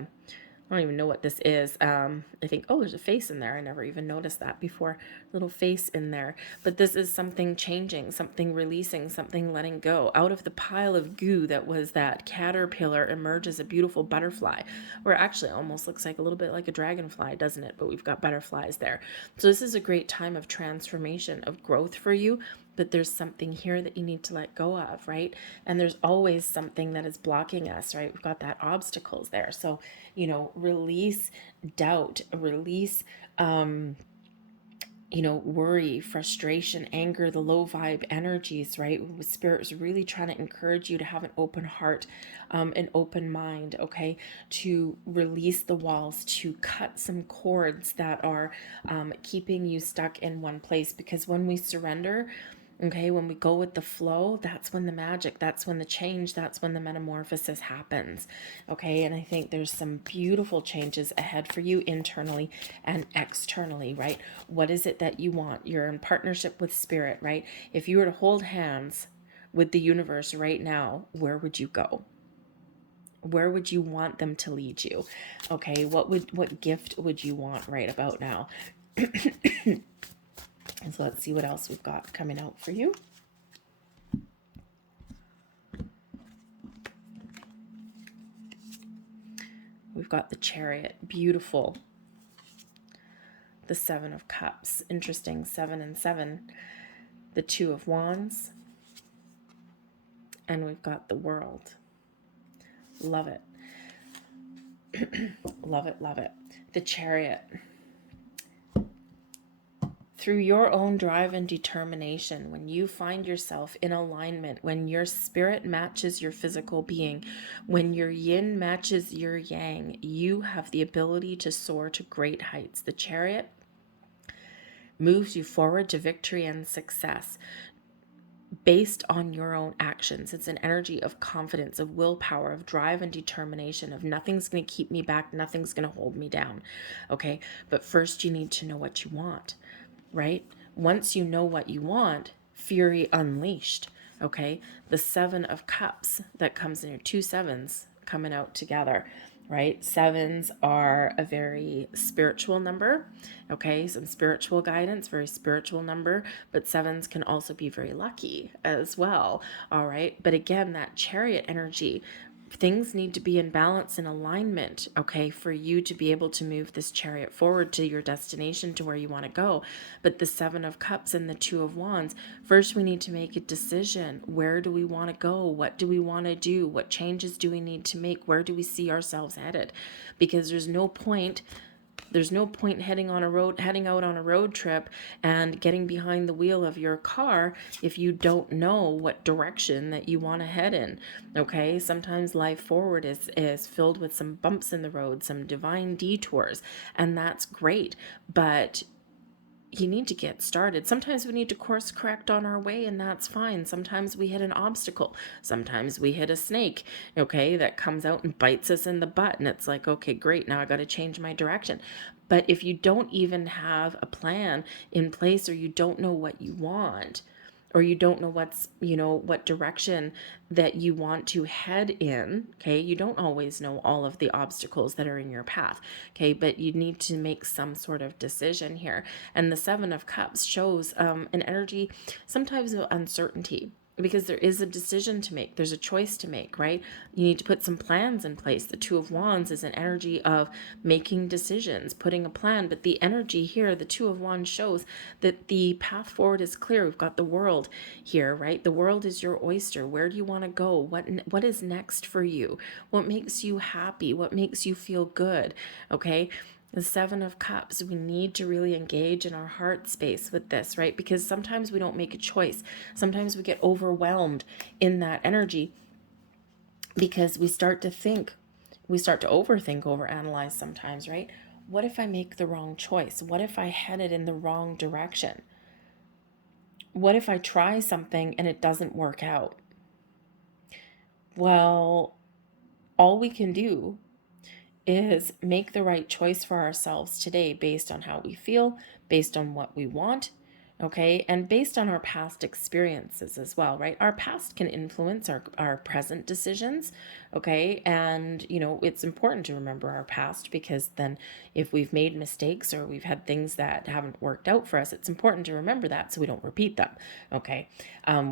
don't even know what this is. I think, oh, there's a face in there. I never even noticed that before. Little face in there. But this is something changing, something releasing, something letting go. Out of the pile of goo that was that caterpillar emerges a beautiful butterfly, or actually almost looks like a little bit like a dragonfly, doesn't it? But we've got butterflies there. So this is a great time of transformation, of growth for you. But there's something here that you need to let go of, right? And there's always something that is blocking us, right? We've got that obstacles there. So, you know, release doubt, release, you know, worry, frustration, anger, the low vibe energies, right? Spirit is really trying to encourage you to have an open heart, an open mind, okay? To release the walls, to cut some cords that are keeping you stuck in one place. Because when we surrender, okay, when we go with the flow, that's when the magic, that's when the change, that's when the metamorphosis happens. Okay, and I think there's some beautiful changes ahead for you internally and externally, right? What is it that you want? You're in partnership with Spirit, right? If you were to hold hands with the universe right now, where would you go? Where would you want them to lead you? Okay, what gift would you want right about now? And so let's see what else we've got coming out for you. We've got the Chariot, beautiful. The Seven of Cups, interesting, 7 and 7. The Two of Wands. And we've got the World. Love it. Love it, love it. The Chariot. Through your own drive and determination, when you find yourself in alignment, when your spirit matches your physical being, when your yin matches your yang, you have the ability to soar to great heights. The Chariot moves you forward to victory and success based on your own actions. It's an energy of confidence, of willpower, of drive and determination, of nothing's going to keep me back, nothing's going to hold me down. Okay, but first you need to know what you want. Right? Once you know what you want, fury unleashed. Okay? The 7 of Cups that comes in your 2 sevens coming out together, right? Sevens are a very spiritual number. Okay? Some spiritual guidance, very spiritual number, but sevens can also be very lucky as well. All right? But again, that Chariot energy, things need to be in balance and alignment, okay, for you to be able to move this chariot forward to your destination, to where you want to go. But the 7 of Cups and the 2 of Wands, first we need to make a decision. Where do we want to go? What do we want to do? What changes do we need to make? Where do we see ourselves headed? Because there's no point heading out on a road trip and getting behind the wheel of your car if you don't know what direction that you want to head in. Okay, sometimes life forward is filled with some bumps in the road, some divine detours, and that's great, but you need to get started. Sometimes we need to course correct on our way, and that's fine. Sometimes we hit an obstacle. Sometimes we hit a snake, okay, that comes out and bites us in the butt. And it's like, okay, great, now I got to change my direction. But if you don't even have a plan in place, or you don't know what you want, or you don't know what direction that you want to head in, okay, you don't always know all of the obstacles that are in your path, okay, but you need to make some sort of decision here. And the Seven of Cups shows an energy sometimes of uncertainty, because there is a decision to make, there's a choice to make, right? You need to put some plans in place. The Two of Wands is an energy of making decisions, putting a plan. But the energy here, the Two of Wands, shows that the path forward is clear. We've got the world here, right? The world is your oyster. Where do you want to go? What is next for you? What makes you happy? What makes you feel good? Okay. The Seven of Cups, we need to really engage in our heart space with this, right? Because sometimes we don't make a choice. Sometimes we get overwhelmed in that energy because we start to think, we start to overthink, overanalyze sometimes, right? What if I make the wrong choice? What if I headed in the wrong direction? What if I try something and it doesn't work out? Well, all we can do is make the right choice for ourselves today based on how we feel, based on what we want, okay, and based on our past experiences as well, right? Our past can influence our present decisions, okay, and it's important to remember our past, because then if we've made mistakes or we've had things that haven't worked out for us, it's important to remember that so we don't repeat them, okay.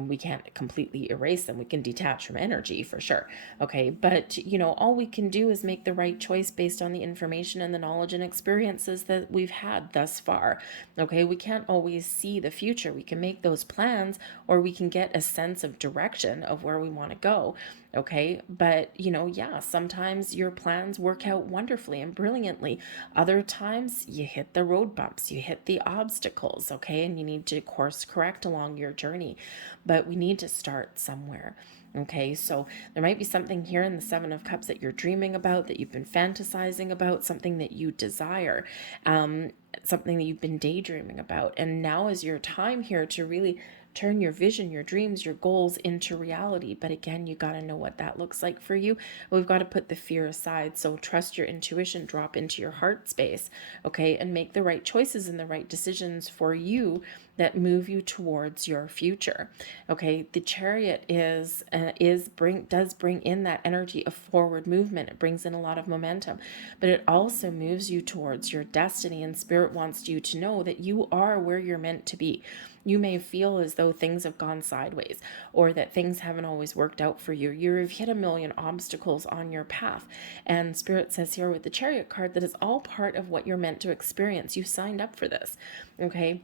We can't completely erase them. We can detach from energy for sure, okay, but all we can do is make the right choice based on the information and the knowledge and experiences that we've had thus far, okay. We can't always see the future. We can make those plans, or we can get a sense of direction of where we want to go, okay, but yeah, sometimes your plans work out wonderfully and brilliantly. Other times you hit the road bumps, you hit the obstacles, okay, and you need to course correct along your journey. But we need to start somewhere. Okay, so there might be something here in the Seven of Cups that you're dreaming about, that you've been fantasizing about, something that you desire, something that you've been daydreaming about. And now is your time here to really turn your vision, your dreams, your goals into reality. But again, you got to know what that looks like for you. We've got to put the fear aside. So trust your intuition, drop into your heart space, okay, and make the right choices and the right decisions for you that move you towards your future. Okay, the Chariot does bring in that energy of forward movement. It brings in a lot of momentum, but it also moves you towards your destiny, and Spirit wants you to know that you are where you're meant to be. You may feel as though things have gone sideways, or that things haven't always worked out for you. You've hit a million obstacles on your path. And Spirit says here with the Chariot card that it's all part of what you're meant to experience. You signed up for this, okay?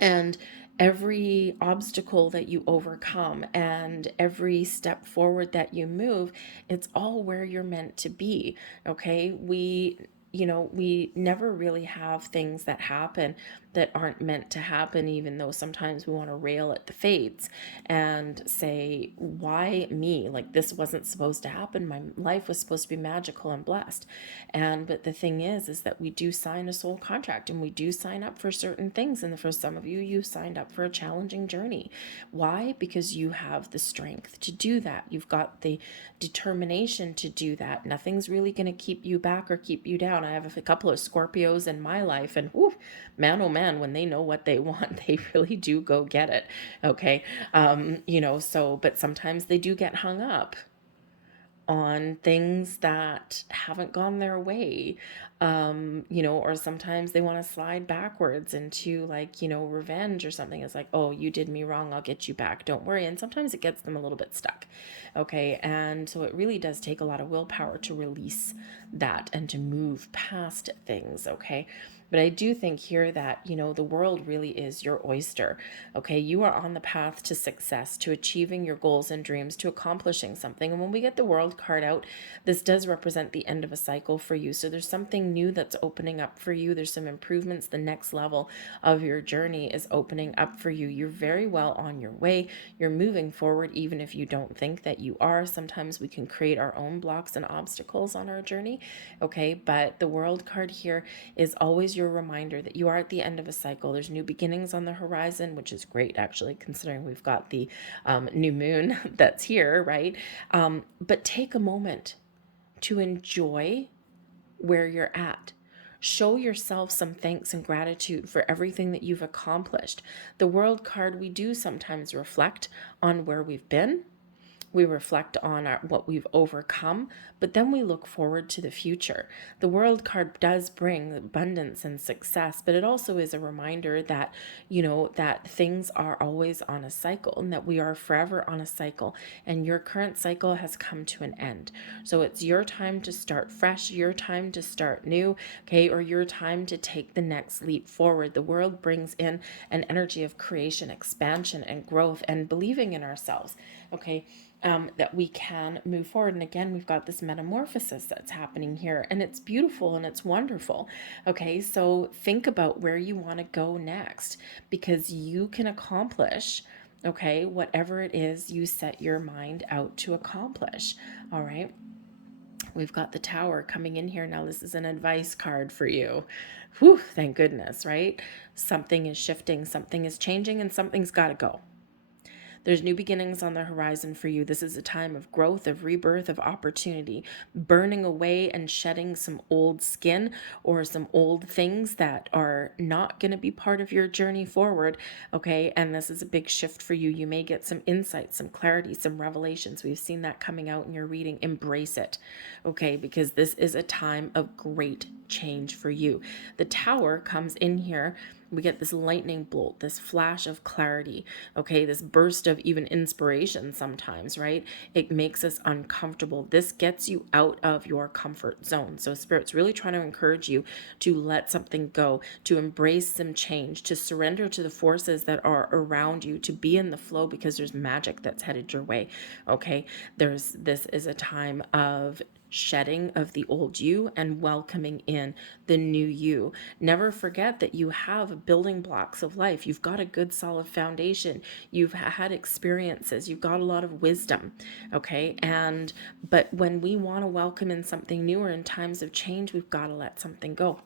And every obstacle that you overcome and every step forward that you move, it's all where you're meant to be, okay? We never really have things that happen that aren't meant to happen, even though sometimes we want to rail at the fates and say, why me? Like, this wasn't supposed to happen. My life was supposed to be magical and blessed. But the thing is that we do sign a soul contract, and we do sign up for certain things. And for some of you, you signed up for a challenging journey. Why? Because you have the strength to do that. You've got the determination to do that. Nothing's really going to keep you back or keep you down. I have a couple of Scorpios in my life, and whew, man, oh man, when they know what they want, they really do go get it. Okay. But sometimes they do get hung up on things that haven't gone their way, or sometimes they want to slide backwards into revenge or something. It's like, oh, you did me wrong, I'll get you back, don't worry. And sometimes it gets them a little bit stuck, okay? And so it really does take a lot of willpower to release that and to move past things, okay? But I do think here that, the world really is your oyster. Okay. You are on the path to success, to achieving your goals and dreams, to accomplishing something. And when we get the world, card out, this does represent the end of a cycle for you. So there's something new that's opening up for you. There's some improvements. The next level of your journey is opening up for you. You're very well on your way. You're moving forward, even if you don't think that you are. Sometimes we can create our own blocks and obstacles on our journey. Okay, but the World card here is always your reminder that you are at the end of a cycle. There's new beginnings on the horizon, which is great, actually, considering we've got the new moon that's here, right? But take a moment to enjoy where you're at. Show yourself some thanks and gratitude for everything that you've accomplished. The World card, we do sometimes reflect on where we've been. We reflect on what we've overcome, but then we look forward to the future. The World card does bring abundance and success, but it also is a reminder that, that things are always on a cycle and that we are forever on a cycle, and your current cycle has come to an end. So it's your time to start fresh, your time to start new, okay, or your time to take the next leap forward. The World brings in an energy of creation, expansion, and growth, and believing in ourselves, okay? That we can move forward. And again, we've got this metamorphosis that's happening here, and it's beautiful and it's wonderful. Okay, so think about where you want to go next, because you can accomplish, okay, whatever it is you set your mind out to accomplish. All right. We've got the Tower coming in here. Now, this is an advice card for you. Whew, thank goodness, right? Something is shifting, something is changing, and something's got to go. There's new beginnings on the horizon for you. This is a time of growth, of rebirth, of opportunity, burning away and shedding some old skin or some old things that are not going to be part of your journey forward, okay? And this is a big shift for you. You may get some insight, some clarity, some revelations. We've seen that coming out in your reading. Embrace it, okay? Because this is a time of great change for you. The Tower comes in here. We get this lightning bolt, this flash of clarity, okay, this burst of even inspiration sometimes, right? It makes us uncomfortable. This gets you out of your comfort zone. So Spirit's really trying to encourage you to let something go, to embrace some change, to surrender to the forces that are around you, to be in the flow, because there's magic that's headed your way, okay? This is a time of shedding of the old you and welcoming in the new you. Never forget that you have building blocks of life. You've got a good solid foundation. You've had experiences. You've got a lot of wisdom. Okay. But when we want to welcome in something new or in times of change, we've got to let something go.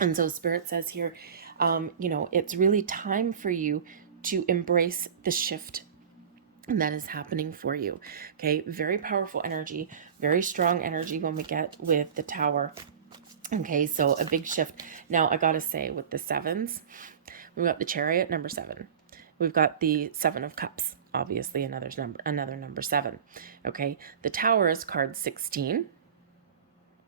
And so Spirit says here, it's really time for you to embrace the shift and that is happening for you. Okay, very powerful energy, very strong energy when we get with the Tower. Okay, so a big shift. Now, I gotta say, with the sevens, we've got the Chariot, number 7. We've got the 7 of Cups, obviously another number 7. Okay, the Tower is card 16.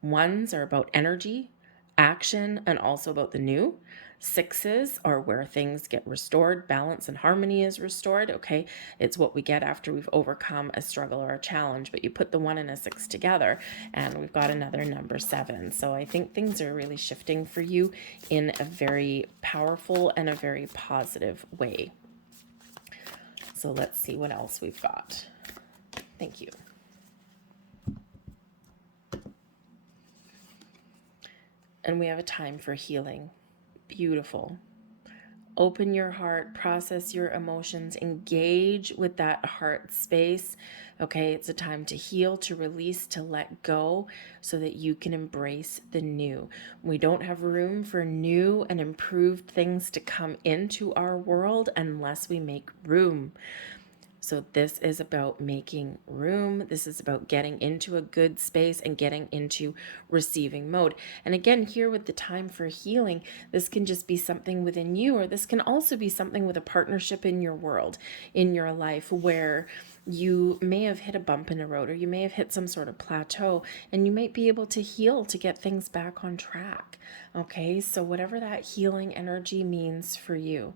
Ones are about energy, action, and also about the new. 6s are where things get restored, balance and harmony is restored, okay? It's what we get after we've overcome a struggle or a challenge, but you put the 1 and a 6 together, and we've got another number 7. So I think things are really shifting for you in a very powerful and a very positive way. So let's see what else we've got. Thank you. And we have a time for healing. Beautiful. Open your heart, process your emotions, engage with that heart space. Okay, it's a time to heal, to release, to let go so that you can embrace the new. We don't have room for new and improved things to come into our world unless we make room. So this is about making room. This is about getting into a good space and getting into receiving mode. And again, here with the time for healing, this can just be something within you, or this can also be something with a partnership in your world, in your life, where you may have hit a bump in the road, or you may have hit some sort of plateau, and you might be able to heal to get things back on track. Okay, so whatever that healing energy means for you.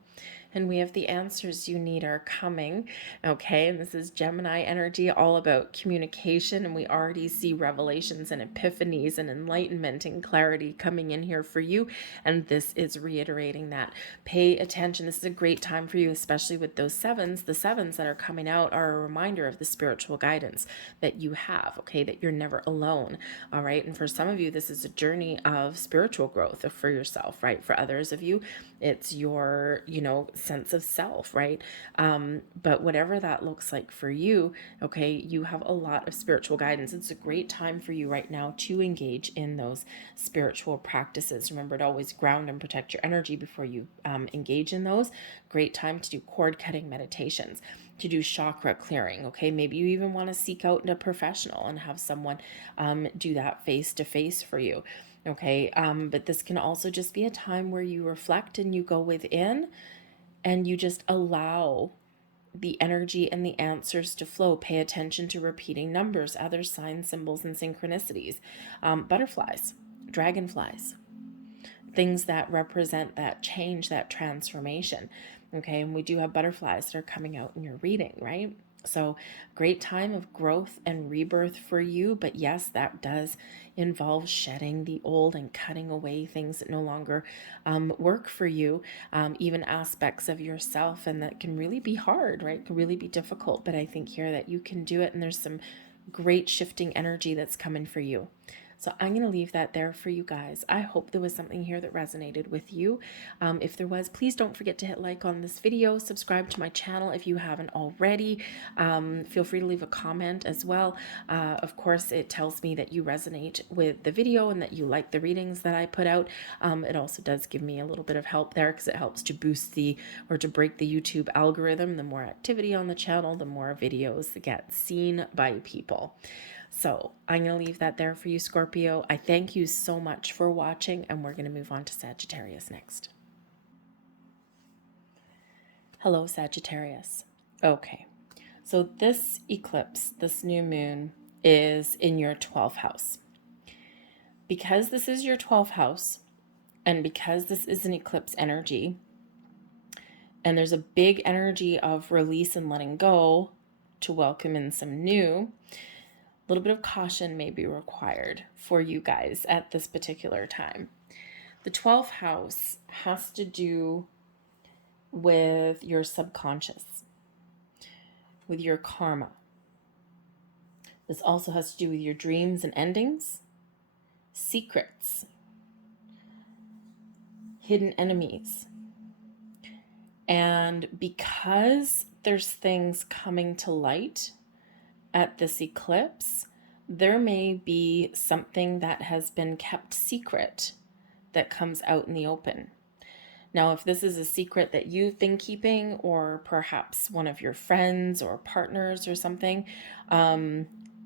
And we have the answers you need are coming. Okay. And this is Gemini energy, all about communication. And we already see revelations and epiphanies and enlightenment and clarity coming in here for you. And this is reiterating that. Pay attention. This is a great time for you, especially with those sevens. The sevens that are coming out are a reminder of the spiritual guidance that you have, okay, that you're never alone. All right. And for some of you, this is a journey of spiritual growth for yourself, right? For others of you, it's your, sense of self, right? But whatever that looks like for you, okay, you have a lot of spiritual guidance. It's a great time for you right now to engage in those spiritual practices. Remember to always ground and protect your energy before you engage in those. Great time to do cord cutting meditations, to do chakra clearing. Okay, maybe you even want to seek out a professional and have someone do that face to face for you. Okay, but this can also just be a time where you reflect and you go within and you just allow the energy and the answers to flow. Pay attention to repeating numbers, other signs, symbols, and synchronicities. Butterflies, dragonflies, things that represent that change, that transformation. Okay, and we do have butterflies that are coming out in your reading, right? So great time of growth and rebirth for you. But yes, that does involve shedding the old and cutting away things that no longer work for you, even aspects of yourself. And that can really be hard, right? It can really be difficult. But I think here that you can do it. And there's some great shifting energy that's coming for you. So I'm going to leave that there for you guys. I hope there was something here that resonated with you. If there was, please don't forget to hit like on this video, subscribe to my channel if you haven't already. Feel free to leave a comment as well. Of course, it tells me that you resonate with the video and that you like the readings that I put out. It also does give me a little bit of help there because it helps to boost to break the YouTube algorithm. The more activity on the channel, the more videos get seen by people. So I'm going to leave that there for you, Scorpio. I thank you so much for watching, and we're going to move on to Sagittarius next. Hello, Sagittarius. Okay, so this eclipse, this new moon, is in your 12th house. Because this is your 12th house, and because this is an eclipse energy, and there's a big energy of release and letting go to welcome in some new, a little bit of caution may be required for you guys at this particular time. The 12th house has to do with your subconscious, with your karma. This also has to do with your dreams and endings, secrets, hidden enemies. And because there's things coming to light at this eclipse, there may be something that has been kept secret that comes out in the open. Now, if this is a secret that you've been keeping, or perhaps one of your friends or partners or something,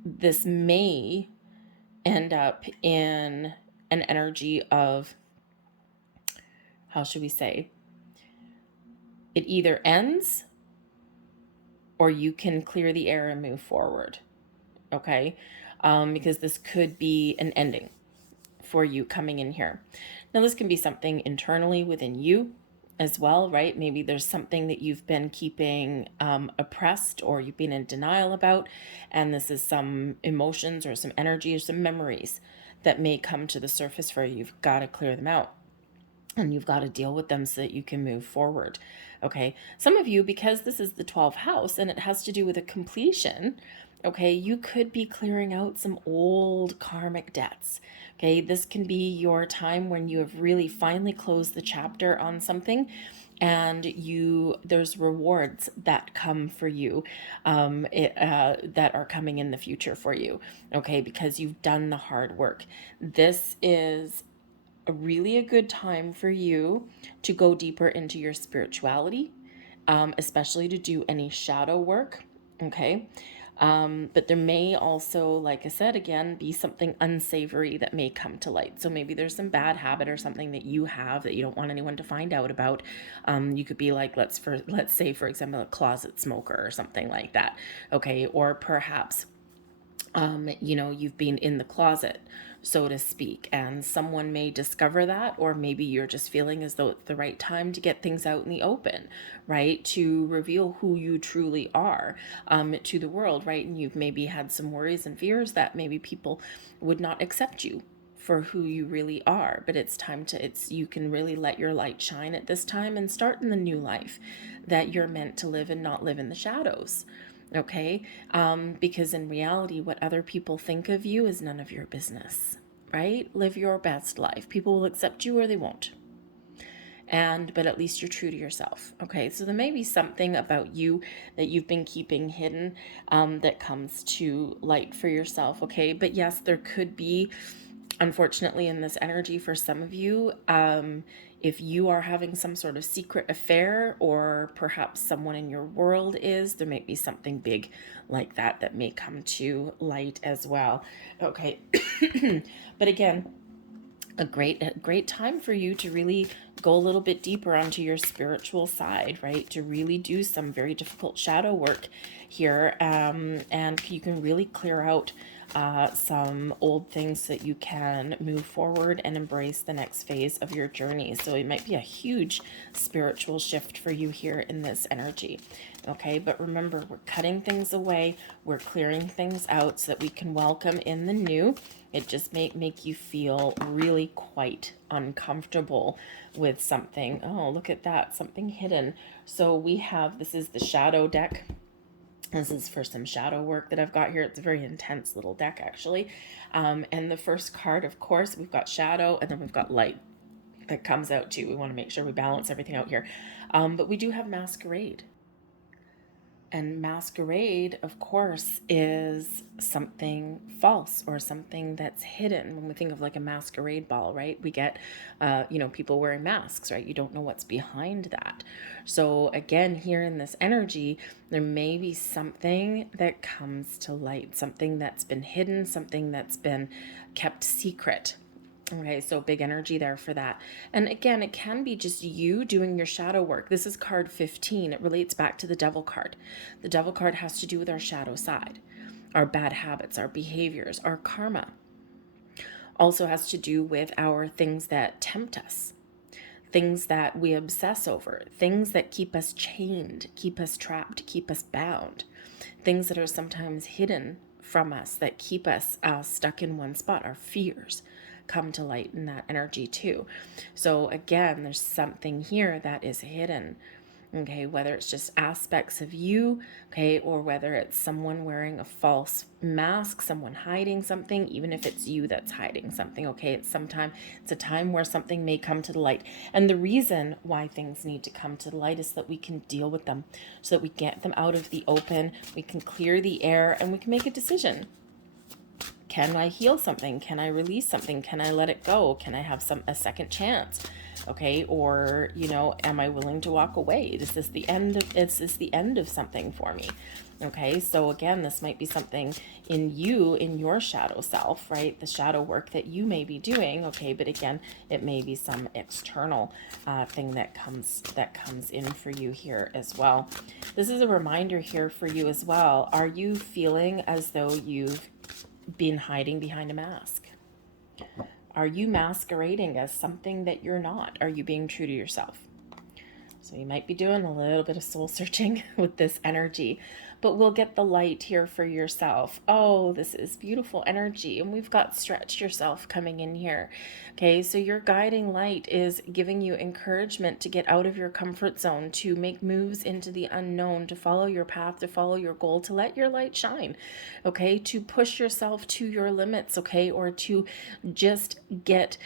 this may end up in an energy of, how should we say, it either ends or you can clear the air and move forward, okay? Because this could be an ending for you coming in here. Now, this can be something internally within you as well, right? Maybe there's something that you've been keeping oppressed or you've been in denial about, and this is some emotions or some energy or some memories that may come to the surface for you. You've got to clear them out. And you've got to deal with them so that you can move forward. Okay. Some of you, because this is the 12th house and it has to do with a completion, okay, you could be clearing out some old karmic debts. Okay. This can be your time when you have really finally closed the chapter on something, and there's rewards that come for you, that are coming in the future for you. Okay. Because you've done the hard work. This is a good time for you to go deeper into your spirituality, especially to do any shadow work, okay? But there may also, like I said, again, be something unsavory that may come to light. So maybe there's some bad habit or something that you have that you don't want anyone to find out about. You could be like, let's say, for example, a closet smoker or something like that, okay? Or perhaps you know, you've been in the closet, so to speak, and someone may discover that, or maybe you're just feeling as though it's the right time to get things out in the open, right? To reveal who you truly are, to the world, right? And you've maybe had some worries and fears that maybe people would not accept you for who you really are, but it's time to, you can really let your light shine at this time and start in the new life that you're meant to live and not live in the shadows. Okay, because in reality, what other people think of you is none of your business, right? Live your best life. People will accept you or they won't, but at least you're true to yourself. Okay, so there may be something about you that you've been keeping hidden, that comes to light for yourself. Okay, but yes, there could be, unfortunately, in this energy for some of you, if you are having some sort of secret affair, or perhaps someone in your world is, there may be something big like that that may come to light as well. Okay, but again, a great time for you to really go a little bit deeper onto your spiritual side, right? To really do some very difficult shadow work here, and you can really clear out some old things so that you can move forward and embrace the next phase of your journey. So it might be a huge spiritual shift for you here in this energy. Okay, but remember, we're cutting things away, we're clearing things out so that we can welcome in the new. It just may make you feel really quite uncomfortable with something. Oh, look at that, something hidden. So we have, this is the shadow deck. This is for some shadow work that I've got here. It's a very intense little deck, actually. And the first card, of course, we've got shadow, and then we've got light that comes out too. We want to make sure we balance everything out here. But we do have masquerade. And masquerade, of course, is something false or something that's hidden. When we think of like a masquerade ball, right? We get, people wearing masks, right? You don't know what's behind that. So again, here in this energy, there may be something that comes to light, something that's been hidden, something that's been kept secret. Okay, so big energy there for that. And again, it can be just you doing your shadow work. This is card 15. It relates back to the devil card. The devil card has to do with our shadow side, our bad habits, our behaviors, our karma. Also has to do with our things that tempt us, things that we obsess over, things that keep us chained, keep us trapped, keep us bound, things that are sometimes hidden from us that keep us stuck in one spot, our fears come to light in that energy too. So again, there's something here that is hidden. Okay, whether it's just aspects of you, okay, or whether it's someone wearing a false mask, someone hiding something, even if it's you that's hiding something, okay, it's a time where something may come to the light. And the reason why things need to come to the light is that we can deal with them, so that we get them out of the open, we can clear the air, and we can make a decision. Can I heal something? Can I release something? Can I let it go? Can I have a second chance? Okay, or am I willing to walk away? Is this the end of something for me? Okay, so again, this might be something in your shadow self, right? The shadow work that you may be doing. Okay, but again, it may be some external thing that comes in for you here as well. This is a reminder here for you as well. Are you feeling as though you've been hiding behind a mask? Are you masquerading as something that you're not? Are you being true to yourself? So you might be doing a little bit of soul searching with this energy, but we'll get the light here for yourself. Oh, this is beautiful energy. And we've got stretch yourself coming in here. Okay, so your guiding light is giving you encouragement to get out of your comfort zone, to make moves into the unknown, to follow your path, to follow your goal, to let your light shine. Okay, to push yourself to your limits, okay, or to just get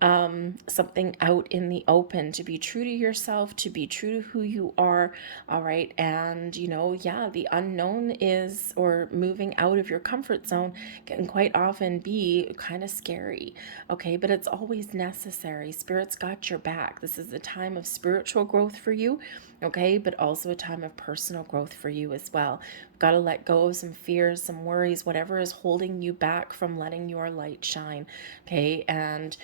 something out in the open, to be true to yourself, to be true to who you are. All right. And the unknown is, or moving out of your comfort zone can quite often be kind of scary. Okay, but it's always necessary. Spirit's got your back. This is a time of spiritual growth for you. Okay, but also a time of personal growth for you as well. We've got to let go of some fears, some worries, whatever is holding you back from letting your light shine. Okay, and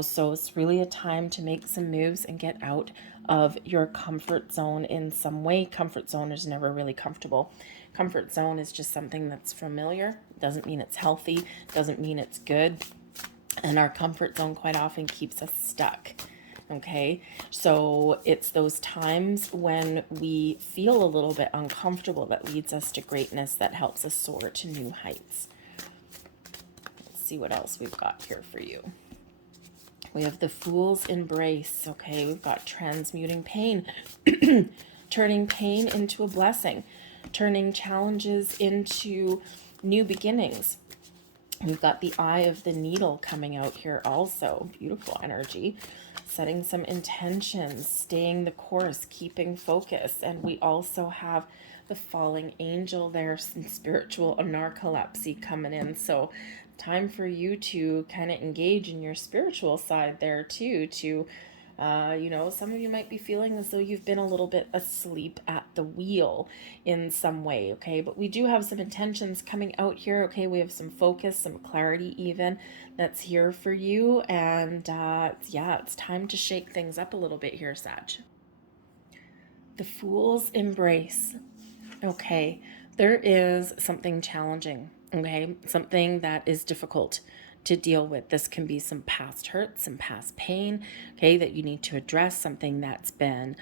so it's really a time to make some moves and get out of your comfort zone in some way. Comfort zone is never really comfortable. Comfort zone is just something that's familiar. Doesn't mean it's healthy, doesn't mean it's good. And our comfort zone quite often keeps us stuck. Okay, so it's those times when we feel a little bit uncomfortable that leads us to greatness, that helps us soar to new heights. Let's see what else we've got here for you. We have the Fool's Embrace. Okay, we've got transmuting pain, turning pain into a blessing, turning challenges into new beginnings. We've got the Eye of the Needle coming out here also. Beautiful energy. Setting some intentions, staying the course, keeping focus. And we also have the Falling Angel there, some spiritual narcolepsy coming in. So time for you to kind of engage in your spiritual side there too, to you know, some of you might be feeling as though you've been a little bit asleep at the wheel in some way, okay? But we do have some intentions coming out here, okay? We have some focus, some clarity even that's here for you. And yeah, it's time to shake things up a little bit here, Sag. The Fool's Embrace. Okay, there is something challenging, okay? Something that is difficult to deal with. This can be some past hurt, some past pain, okay, that you need to address, something that's been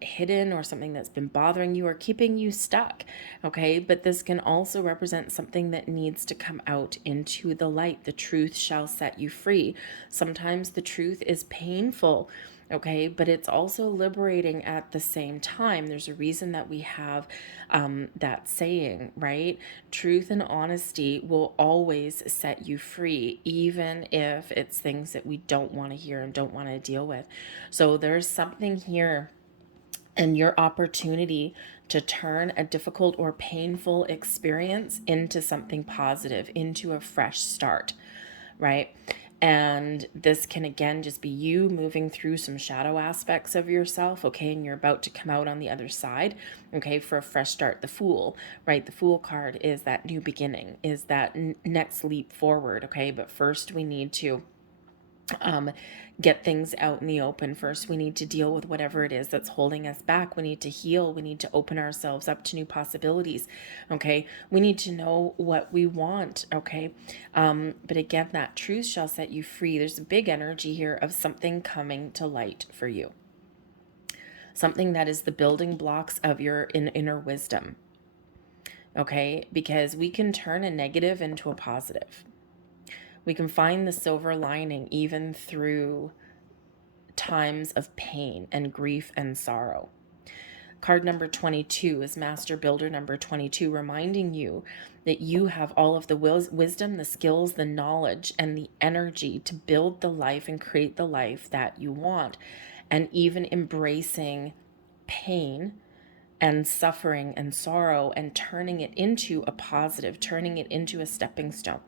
hidden or something that's been bothering you or keeping you stuck, okay? But this can also represent something that needs to come out into the light. The truth shall set you free. Sometimes the truth is painful, okay, but it's also liberating at the same time. There's a reason that we have that saying, right? Truth and honesty will always set you free, even if it's things that we don't want to hear and don't want to deal with. So there's something here and your opportunity to turn a difficult or painful experience into something positive, into a fresh start, right? And this can again just be you moving through some shadow aspects of yourself, okay? And you're about to come out on the other side, okay, for a fresh start. The Fool, right? The Fool card is that new beginning, is that next leap forward, okay? But first we need to get things out in the open. First, we need to deal with whatever it is that's holding us back. We need to heal. We need to open ourselves up to new possibilities. Okay. We need to know what we want. Okay. But again, that truth shall set you free. There's a big energy here of something coming to light for you. Something that is the building blocks of your inner wisdom. Okay. Because we can turn a negative into a positive. We can find the silver lining even through times of pain and grief and sorrow. Card number 22 is Master Builder number 22, reminding you that you have all of the wisdom, the skills, the knowledge, and the energy to build the life and create the life that you want. And even embracing pain and suffering and sorrow and turning it into a positive, turning it into a stepping stone.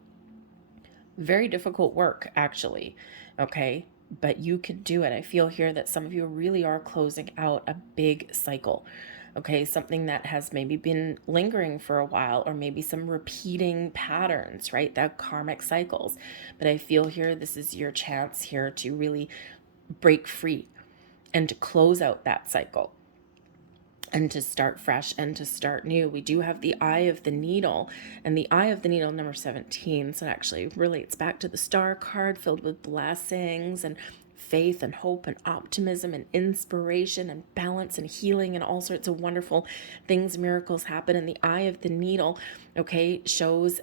Very difficult work, actually, okay? But you can do it. I feel here that some of you really are closing out a big cycle, okay? Something that has maybe been lingering for a while, or maybe some repeating patterns, right? That karmic cycles. But I feel here this is your chance here to really break free and to close out that cycle, and to start fresh and to start new. We do have the Eye of the Needle, and the Eye of the Needle number 17. So it actually relates back to the Star card, filled with blessings and faith and hope and optimism and inspiration and balance and healing and all sorts of wonderful things, miracles happen. And the Eye of the Needle, okay, shows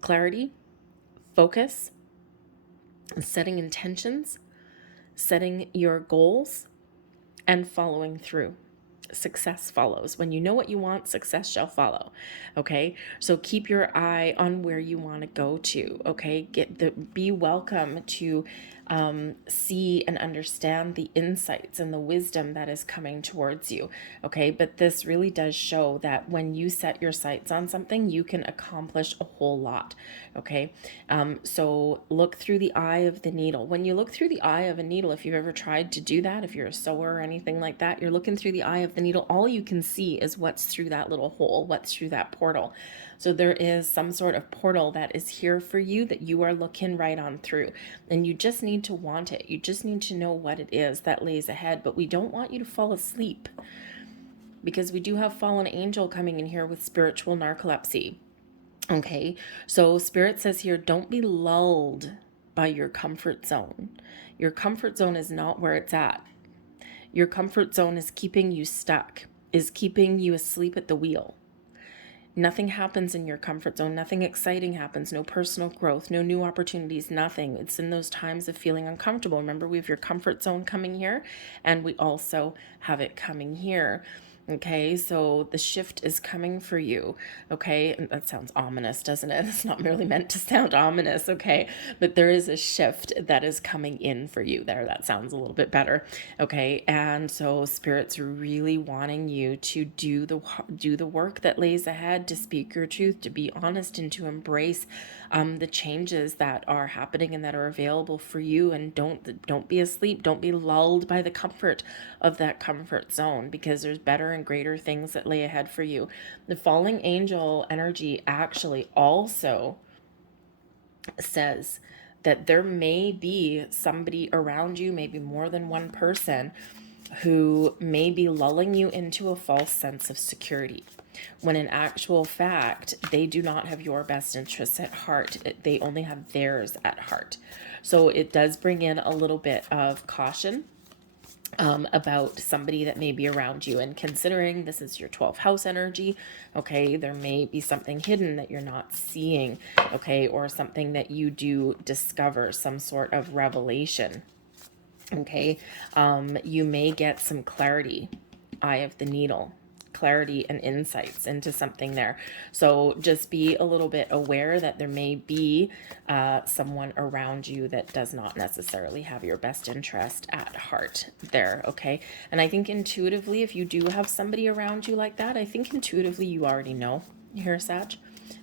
clarity, focus, setting intentions, setting your goals, and following through. Success follows. When you know what you want, success shall follow. Okay, so keep your eye on where you want to go to. Okay, be welcome to see and understand the insights and the wisdom that is coming towards you. Okay, but this really does show that when you set your sights on something, you can accomplish a whole lot. Okay, so look through the eye of the needle. When you look through the eye of a needle, if you've ever tried to do that, if you're a sewer or anything like that, you're looking through the eye of the needle, all you can see is what's through that little hole, what's through that portal. So there is some sort of portal that is here for you that you are looking right on through, and you just need to want it. You just need to know what it is that lays ahead, but we don't want you to fall asleep. because we do have fallen angel coming in here with spiritual narcolepsy. Okay, so Spirit says here, don't be lulled by your comfort zone. Your comfort zone is not where it's at. Your comfort zone is keeping you stuck, is keeping you asleep at the wheel. Nothing happens in your comfort zone. Nothing exciting happens. No personal growth, no new opportunities, nothing. It's in those times of feeling uncomfortable. Remember, we have your comfort zone coming here, and we also have it coming here. Okay, so the shift is coming for you. Okay, and that sounds ominous, doesn't it? It's not merely meant to sound ominous. Okay, but there is a shift that is coming in for you there. That sounds a little bit better. Okay, and so Spirit's really wanting you to do the work that lays ahead, to speak your truth, to be honest, and to embrace the changes that are happening and that are available for you. And don't be asleep. Don't be lulled by the comfort of that comfort zone, because there's better and greater things that lay ahead for you. The falling angel energy actually also says that there may be somebody around you, maybe more than one person, who may be lulling you into a false sense of security, when in actual fact, they do not have your best interests at heart. They only have theirs at heart. So it does bring in a little bit of caution about somebody that may be around you. And considering this is your 12th house energy, okay, there may be something hidden that you're not seeing, okay, or something that you do discover, some sort of revelation. Okay, you may get some clarity, eye of the needle, clarity and insights into something there. So just be a little bit aware that there may be someone around you that does not necessarily have your best interest at heart there. Okay, and I think intuitively, if you do have somebody around you like that, I think intuitively you already know here, Sag.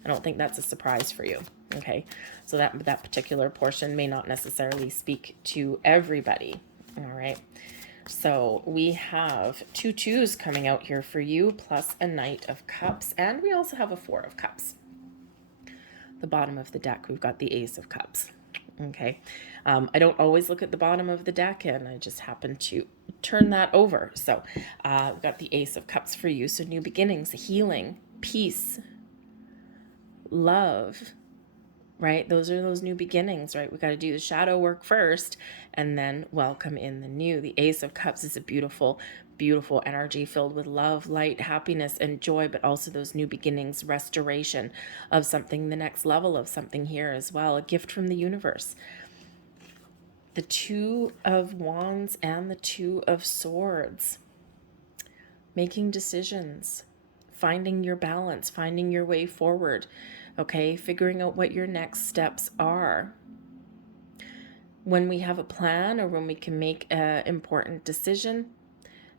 I don't think that's a surprise for you. Okay, so that particular portion may not necessarily speak to everybody. All right, so we have 2 2s coming out here for you, plus a Knight of Cups, and we also have a 4 of Cups. The bottom of the deck, we've got the Ace of Cups. Okay, I don't always look at the bottom of the deck, and I just happen to turn that over. So we've got the Ace of Cups for you. So new beginnings, healing, peace, love, right? Those are those new beginnings, right? We got to do the shadow work first and then welcome in the new. The Ace of Cups is a beautiful, beautiful energy filled with love, light, happiness, and joy, but also those new beginnings, restoration of something, the next level of something here as well, a gift from the universe. The 2 of Wands and the 2 of Swords, making decisions, finding your balance, finding your way forward, okay, figuring out what your next steps are. When we have a plan, or when we can make an important decision,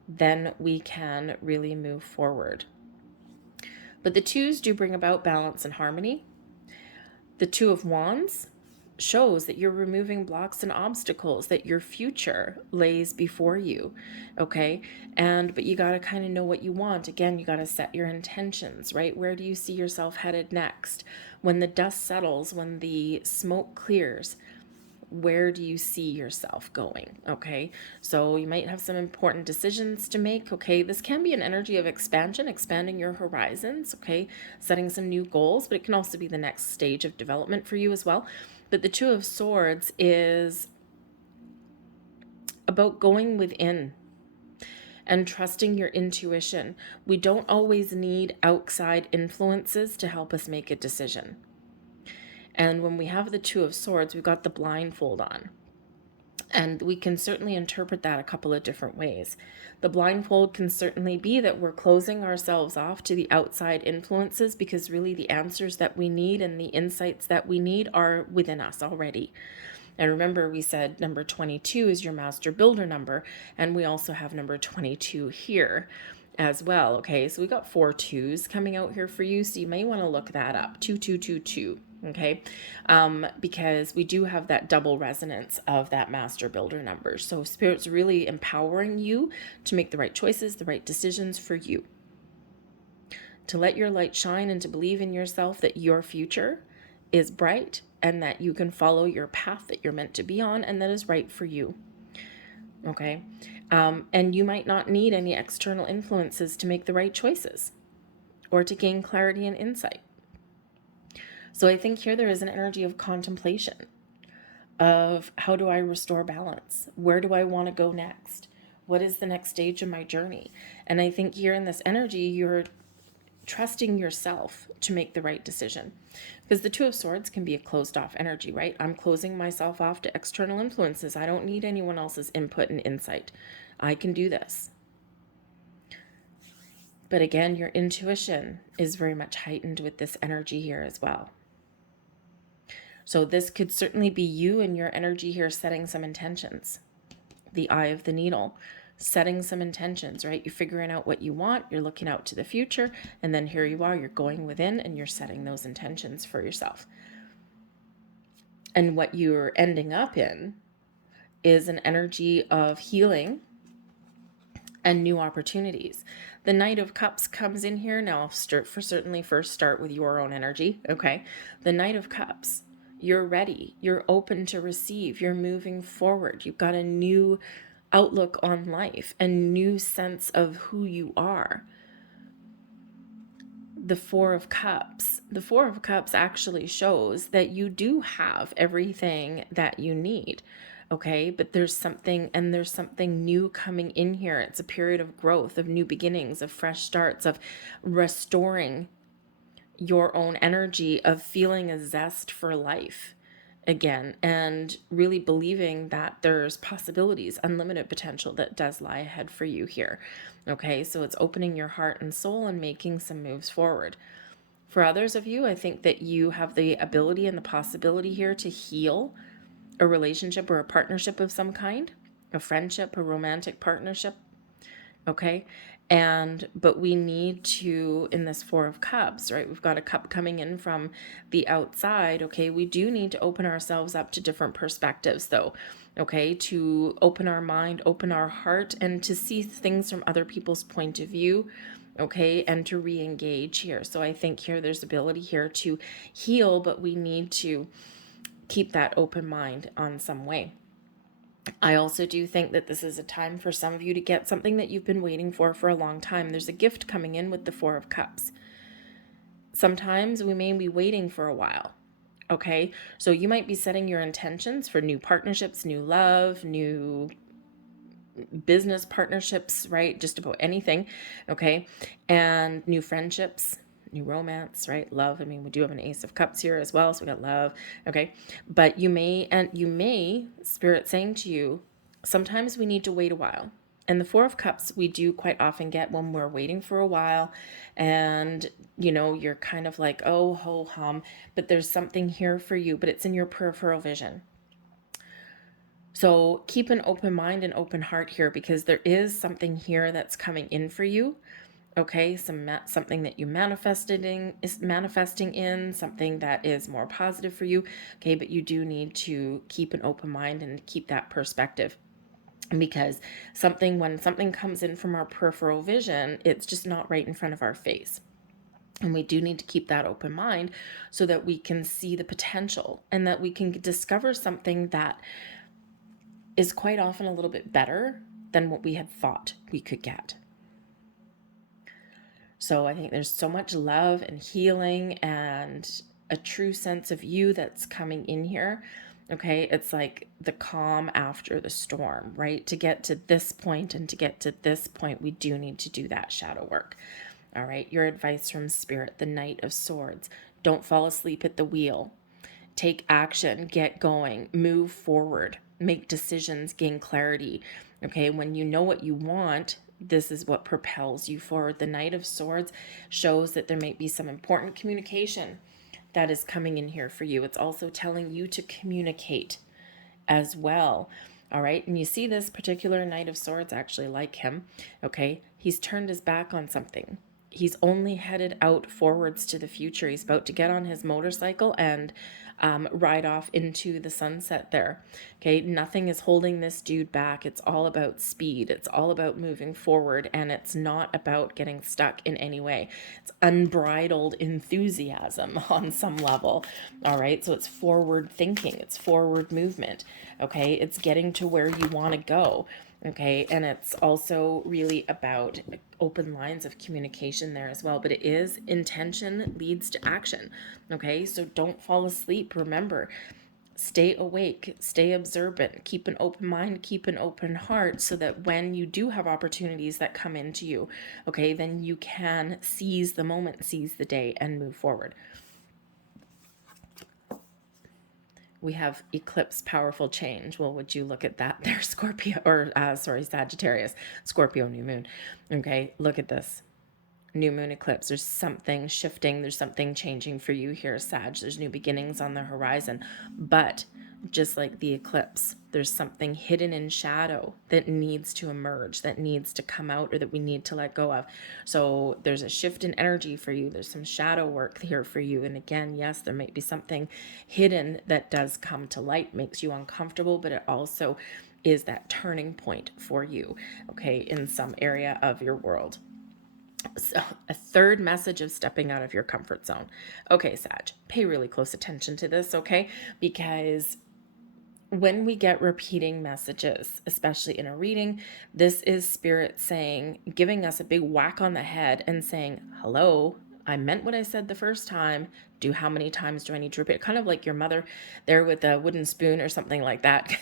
then we can really move forward. But the 2s do bring about balance and harmony. The 2 of Wands shows that you're removing blocks and obstacles, that your future lays before you, okay? But you got to kind of know what you want. Again, you got to set your intentions, right? Where do you see yourself headed next? When the dust settles, when the smoke clears, where do you see yourself going? Okay, so you might have some important decisions to make. Okay, this can be an energy of expansion, expanding your horizons, okay, setting some new goals, but it can also be the next stage of development for you as well. But the 2 of Swords is about going within and trusting your intuition. We don't always need outside influences to help us make a decision. And when we have the 2 of Swords, we've got the blindfold on. And we can certainly interpret that a couple of different ways. The blindfold can certainly be that we're closing ourselves off to the outside influences, because really the answers that we need and the insights that we need are within us already. And remember, we said number 22 is your master builder number, and we also have number 22 here as well. Okay, so we got 4 2s coming out here for you, so you may want to look that up. 2222. Okay, because we do have that double resonance of that master builder number. So Spirit's really empowering you to make the right choices, the right decisions for you, to let your light shine, and to believe in yourself that your future is bright and that you can follow your path that you're meant to be on and that is right for you. Okay. And you might not need any external influences to make the right choices or to gain clarity and insight. So I think here there is an energy of contemplation of how do I restore balance? Where do I want to go next? What is the next stage of my journey? And I think here in this energy, you're trusting yourself to make the right decision. Because the Two of Swords can be a closed off energy, right? I'm closing myself off to external influences. I don't need anyone else's input and insight. I can do this. But again, your intuition is very much heightened with this energy here as well. So this could certainly be you and your energy here setting some intentions. The eye of the needle, setting some intentions, right? You're figuring out what you want, you're looking out to the future, and then here you are, you're going within and you're setting those intentions for yourself. And what you're ending up in is an energy of healing and new opportunities. The Knight of Cups comes in here. Now I'll certainly first start with your own energy, okay? The Knight of Cups, you're ready, you're open to receive, you're moving forward, you've got a new outlook on life, a new sense of who you are. The Four of Cups. The Four of Cups actually shows that you do have everything that you need. Okay, but there's something new coming in here. It's a period of growth, of new beginnings, of fresh starts, of restoring your own energy, of feeling a zest for life again, and really believing that there's possibilities, unlimited potential that does lie ahead for you here. Okay, so it's opening your heart and soul and making some moves forward. For others of you, I think that you have the ability and the possibility here to heal a relationship or a partnership of some kind, a friendship, a romantic partnership. Okay. But we need to, in this Four of Cups, right? We've got a cup coming in from the outside. Okay. We do need to open ourselves up to different perspectives though. Okay. To open our mind, open our heart, and to see things from other people's point of view. Okay. And to re-engage here. So I think here there's ability here to heal, but we need to keep that open mind on some way. I also do think that this is a time for some of you to get something that you've been waiting for a long time. There's a gift coming in with the Four of Cups. Sometimes we may be waiting for a while. Okay, so you might be setting your intentions for new partnerships, new love, new business partnerships, right? Just about anything. Okay, and new friendships, new romance, right? Love. I mean, we do have an Ace of Cups here as well, so we got love. Okay, but you may Spirit saying to you, sometimes we need to wait a while. And the Four of Cups we do quite often get when we're waiting for a while, and you're kind of like, oh ho hum, but there's something here for you, but it's in your peripheral vision. So keep an open mind and open heart here, because there is something here that's coming in for you. Okay, something that you is manifesting in, something that is more positive for you. Okay, but you do need to keep an open mind and keep that perspective, because when something comes in from our peripheral vision, it's just not right in front of our face. And we do need to keep that open mind so that we can see the potential and that we can discover something that is quite often a little bit better than what we had thought we could get. So I think there's so much love and healing and a true sense of you that's coming in here. Okay, it's like the calm after the storm, right? To get to this point and to get to this point, we do need to do that shadow work. All right, your advice from Spirit, the Knight of Swords. Don't fall asleep at the wheel. Take action, get going, move forward, make decisions, gain clarity. Okay, when you know what you want, this is what propels you forward. The Knight of Swords shows that there might be some important communication that is coming in here for you. It's also telling you to communicate as well. All right, and you see this particular Knight of Swords, actually like him. Okay, he's turned his back on something. He's only headed out forwards to the future. He's about to get on his motorcycle and ride off into the sunset there. Okay, nothing is holding this dude back. It's all about speed. It's all about moving forward, and it's not about getting stuck in any way. It's unbridled enthusiasm on some level. All right, so it's forward thinking. It's forward movement. Okay, it's getting to where you want to go. Okay, and it's also really about open lines of communication there as well, but it is intention leads to action. Okay, so don't fall asleep. Remember, stay awake, stay observant, keep an open mind, keep an open heart, so that when you do have opportunities that come into you, okay, then you can seize the moment, seize the day, and move forward. We have eclipse, powerful change. Well, would you look at that there, Scorpio, or sorry, Sagittarius, Scorpio new moon. Okay, look at this. New moon eclipse. There's something shifting. There's something changing for you here, Sag. There's new beginnings on the horizon. But just like the eclipse, there's something hidden in shadow that needs to emerge, that needs to come out, or that we need to let go of. So there's a shift in energy for you. There's some shadow work here for you. And again, yes, there might be something hidden that does come to light, makes you uncomfortable, but it also is that turning point for you, okay, in some area of your world. So, a third message of stepping out of your comfort zone. Okay, Sag, pay really close attention to this, okay? Because when we get repeating messages, especially in a reading, this is spirit saying, giving us a big whack on the head and saying, hello, I meant what I said the first time. How many times do I need to repeat it? Kind of like your mother there with a wooden spoon or something like that,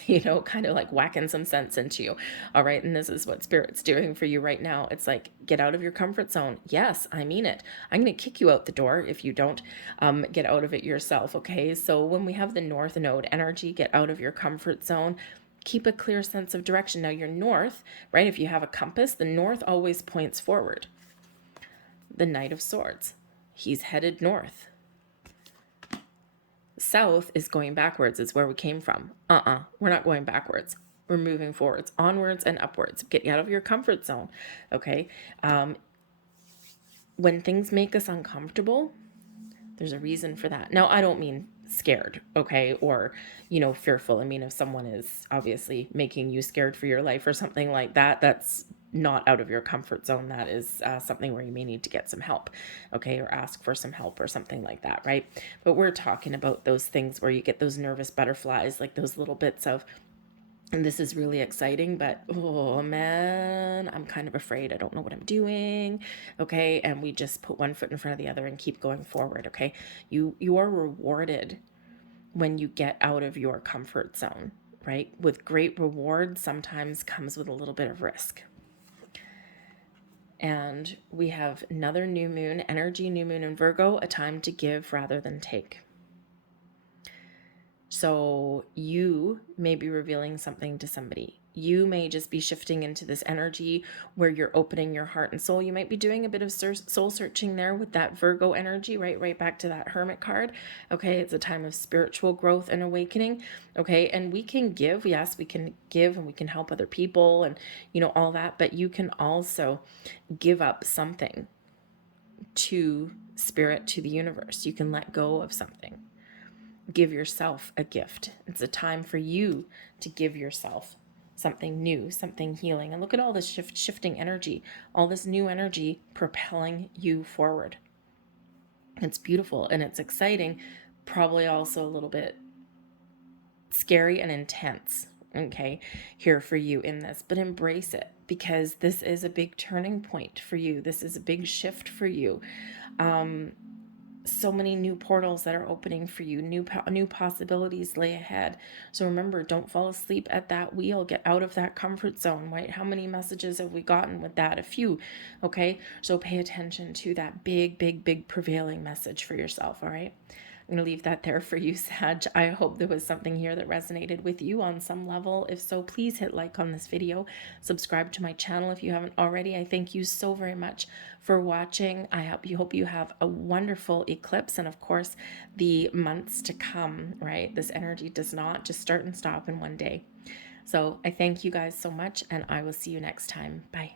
kind of like whacking some sense into you. All right. And this is what spirit's doing for you right now. It's like, get out of your comfort zone. Yes, I mean it. I'm going to kick you out the door if you don't get out of it yourself. Okay. So when we have the North Node energy, get out of your comfort zone. Keep a clear sense of direction. Now, your north, right? If you have a compass, the north always points forward. The Knight of Swords, he's headed north. South is going backwards. It's where we came from. We're not going backwards. We're moving forwards, onwards and upwards. Get out of your comfort zone, okay? When things make us uncomfortable, there's a reason for that. Now, I don't mean scared, okay, or, fearful. I mean, if someone is obviously making you scared for your life or something like that, that's not out of your comfort zone. That is something where you may need to get some help, okay, or ask for some help or something like that, right? But we're talking about those things where you get those nervous butterflies, like those little bits of, and this is really exciting, but oh man, I'm kind of afraid. I don't know what I'm doing. Okay. And we just put one foot in front of the other and keep going forward. Okay. You are rewarded when you get out of your comfort zone, right? With great reward sometimes comes with a little bit of risk. And we have another new moon energy, new moon in Virgo, a time to give rather than take. So you may be revealing something to somebody. You may just be shifting into this energy where you're opening your heart and soul. You might be doing a bit of soul searching there with that Virgo energy, right back to that Hermit card. Okay, it's a time of spiritual growth and awakening. Okay, and we can give. Yes, we can give and we can help other people and, all that. But you can also give up something to spirit, to the universe. You can let go of something. Give yourself a gift. It's a time for you to give yourself something new, something healing. And look at all this shifting energy, all this new energy propelling you forward. It's beautiful and it's exciting, probably also a little bit scary and intense, okay, here for you in this, but embrace it because this is a big turning point for you. This is a big shift for you. So many new portals that are opening for you, new possibilities lay ahead. So remember, don't fall asleep at that wheel. Get out of that comfort zone, right? How many messages have we gotten with that? A few, okay? So pay attention to that big prevailing message for yourself, all right? I'm going to leave that there for you, Sag. I hope there was something here that resonated with you on some level. If so, please hit like on this video. Subscribe to my channel if you haven't already. I thank you so very much for watching. I hope you have a wonderful eclipse and, of course, the months to come, right? This energy does not just start and stop in one day. So I thank you guys so much, and I will see you next time. Bye.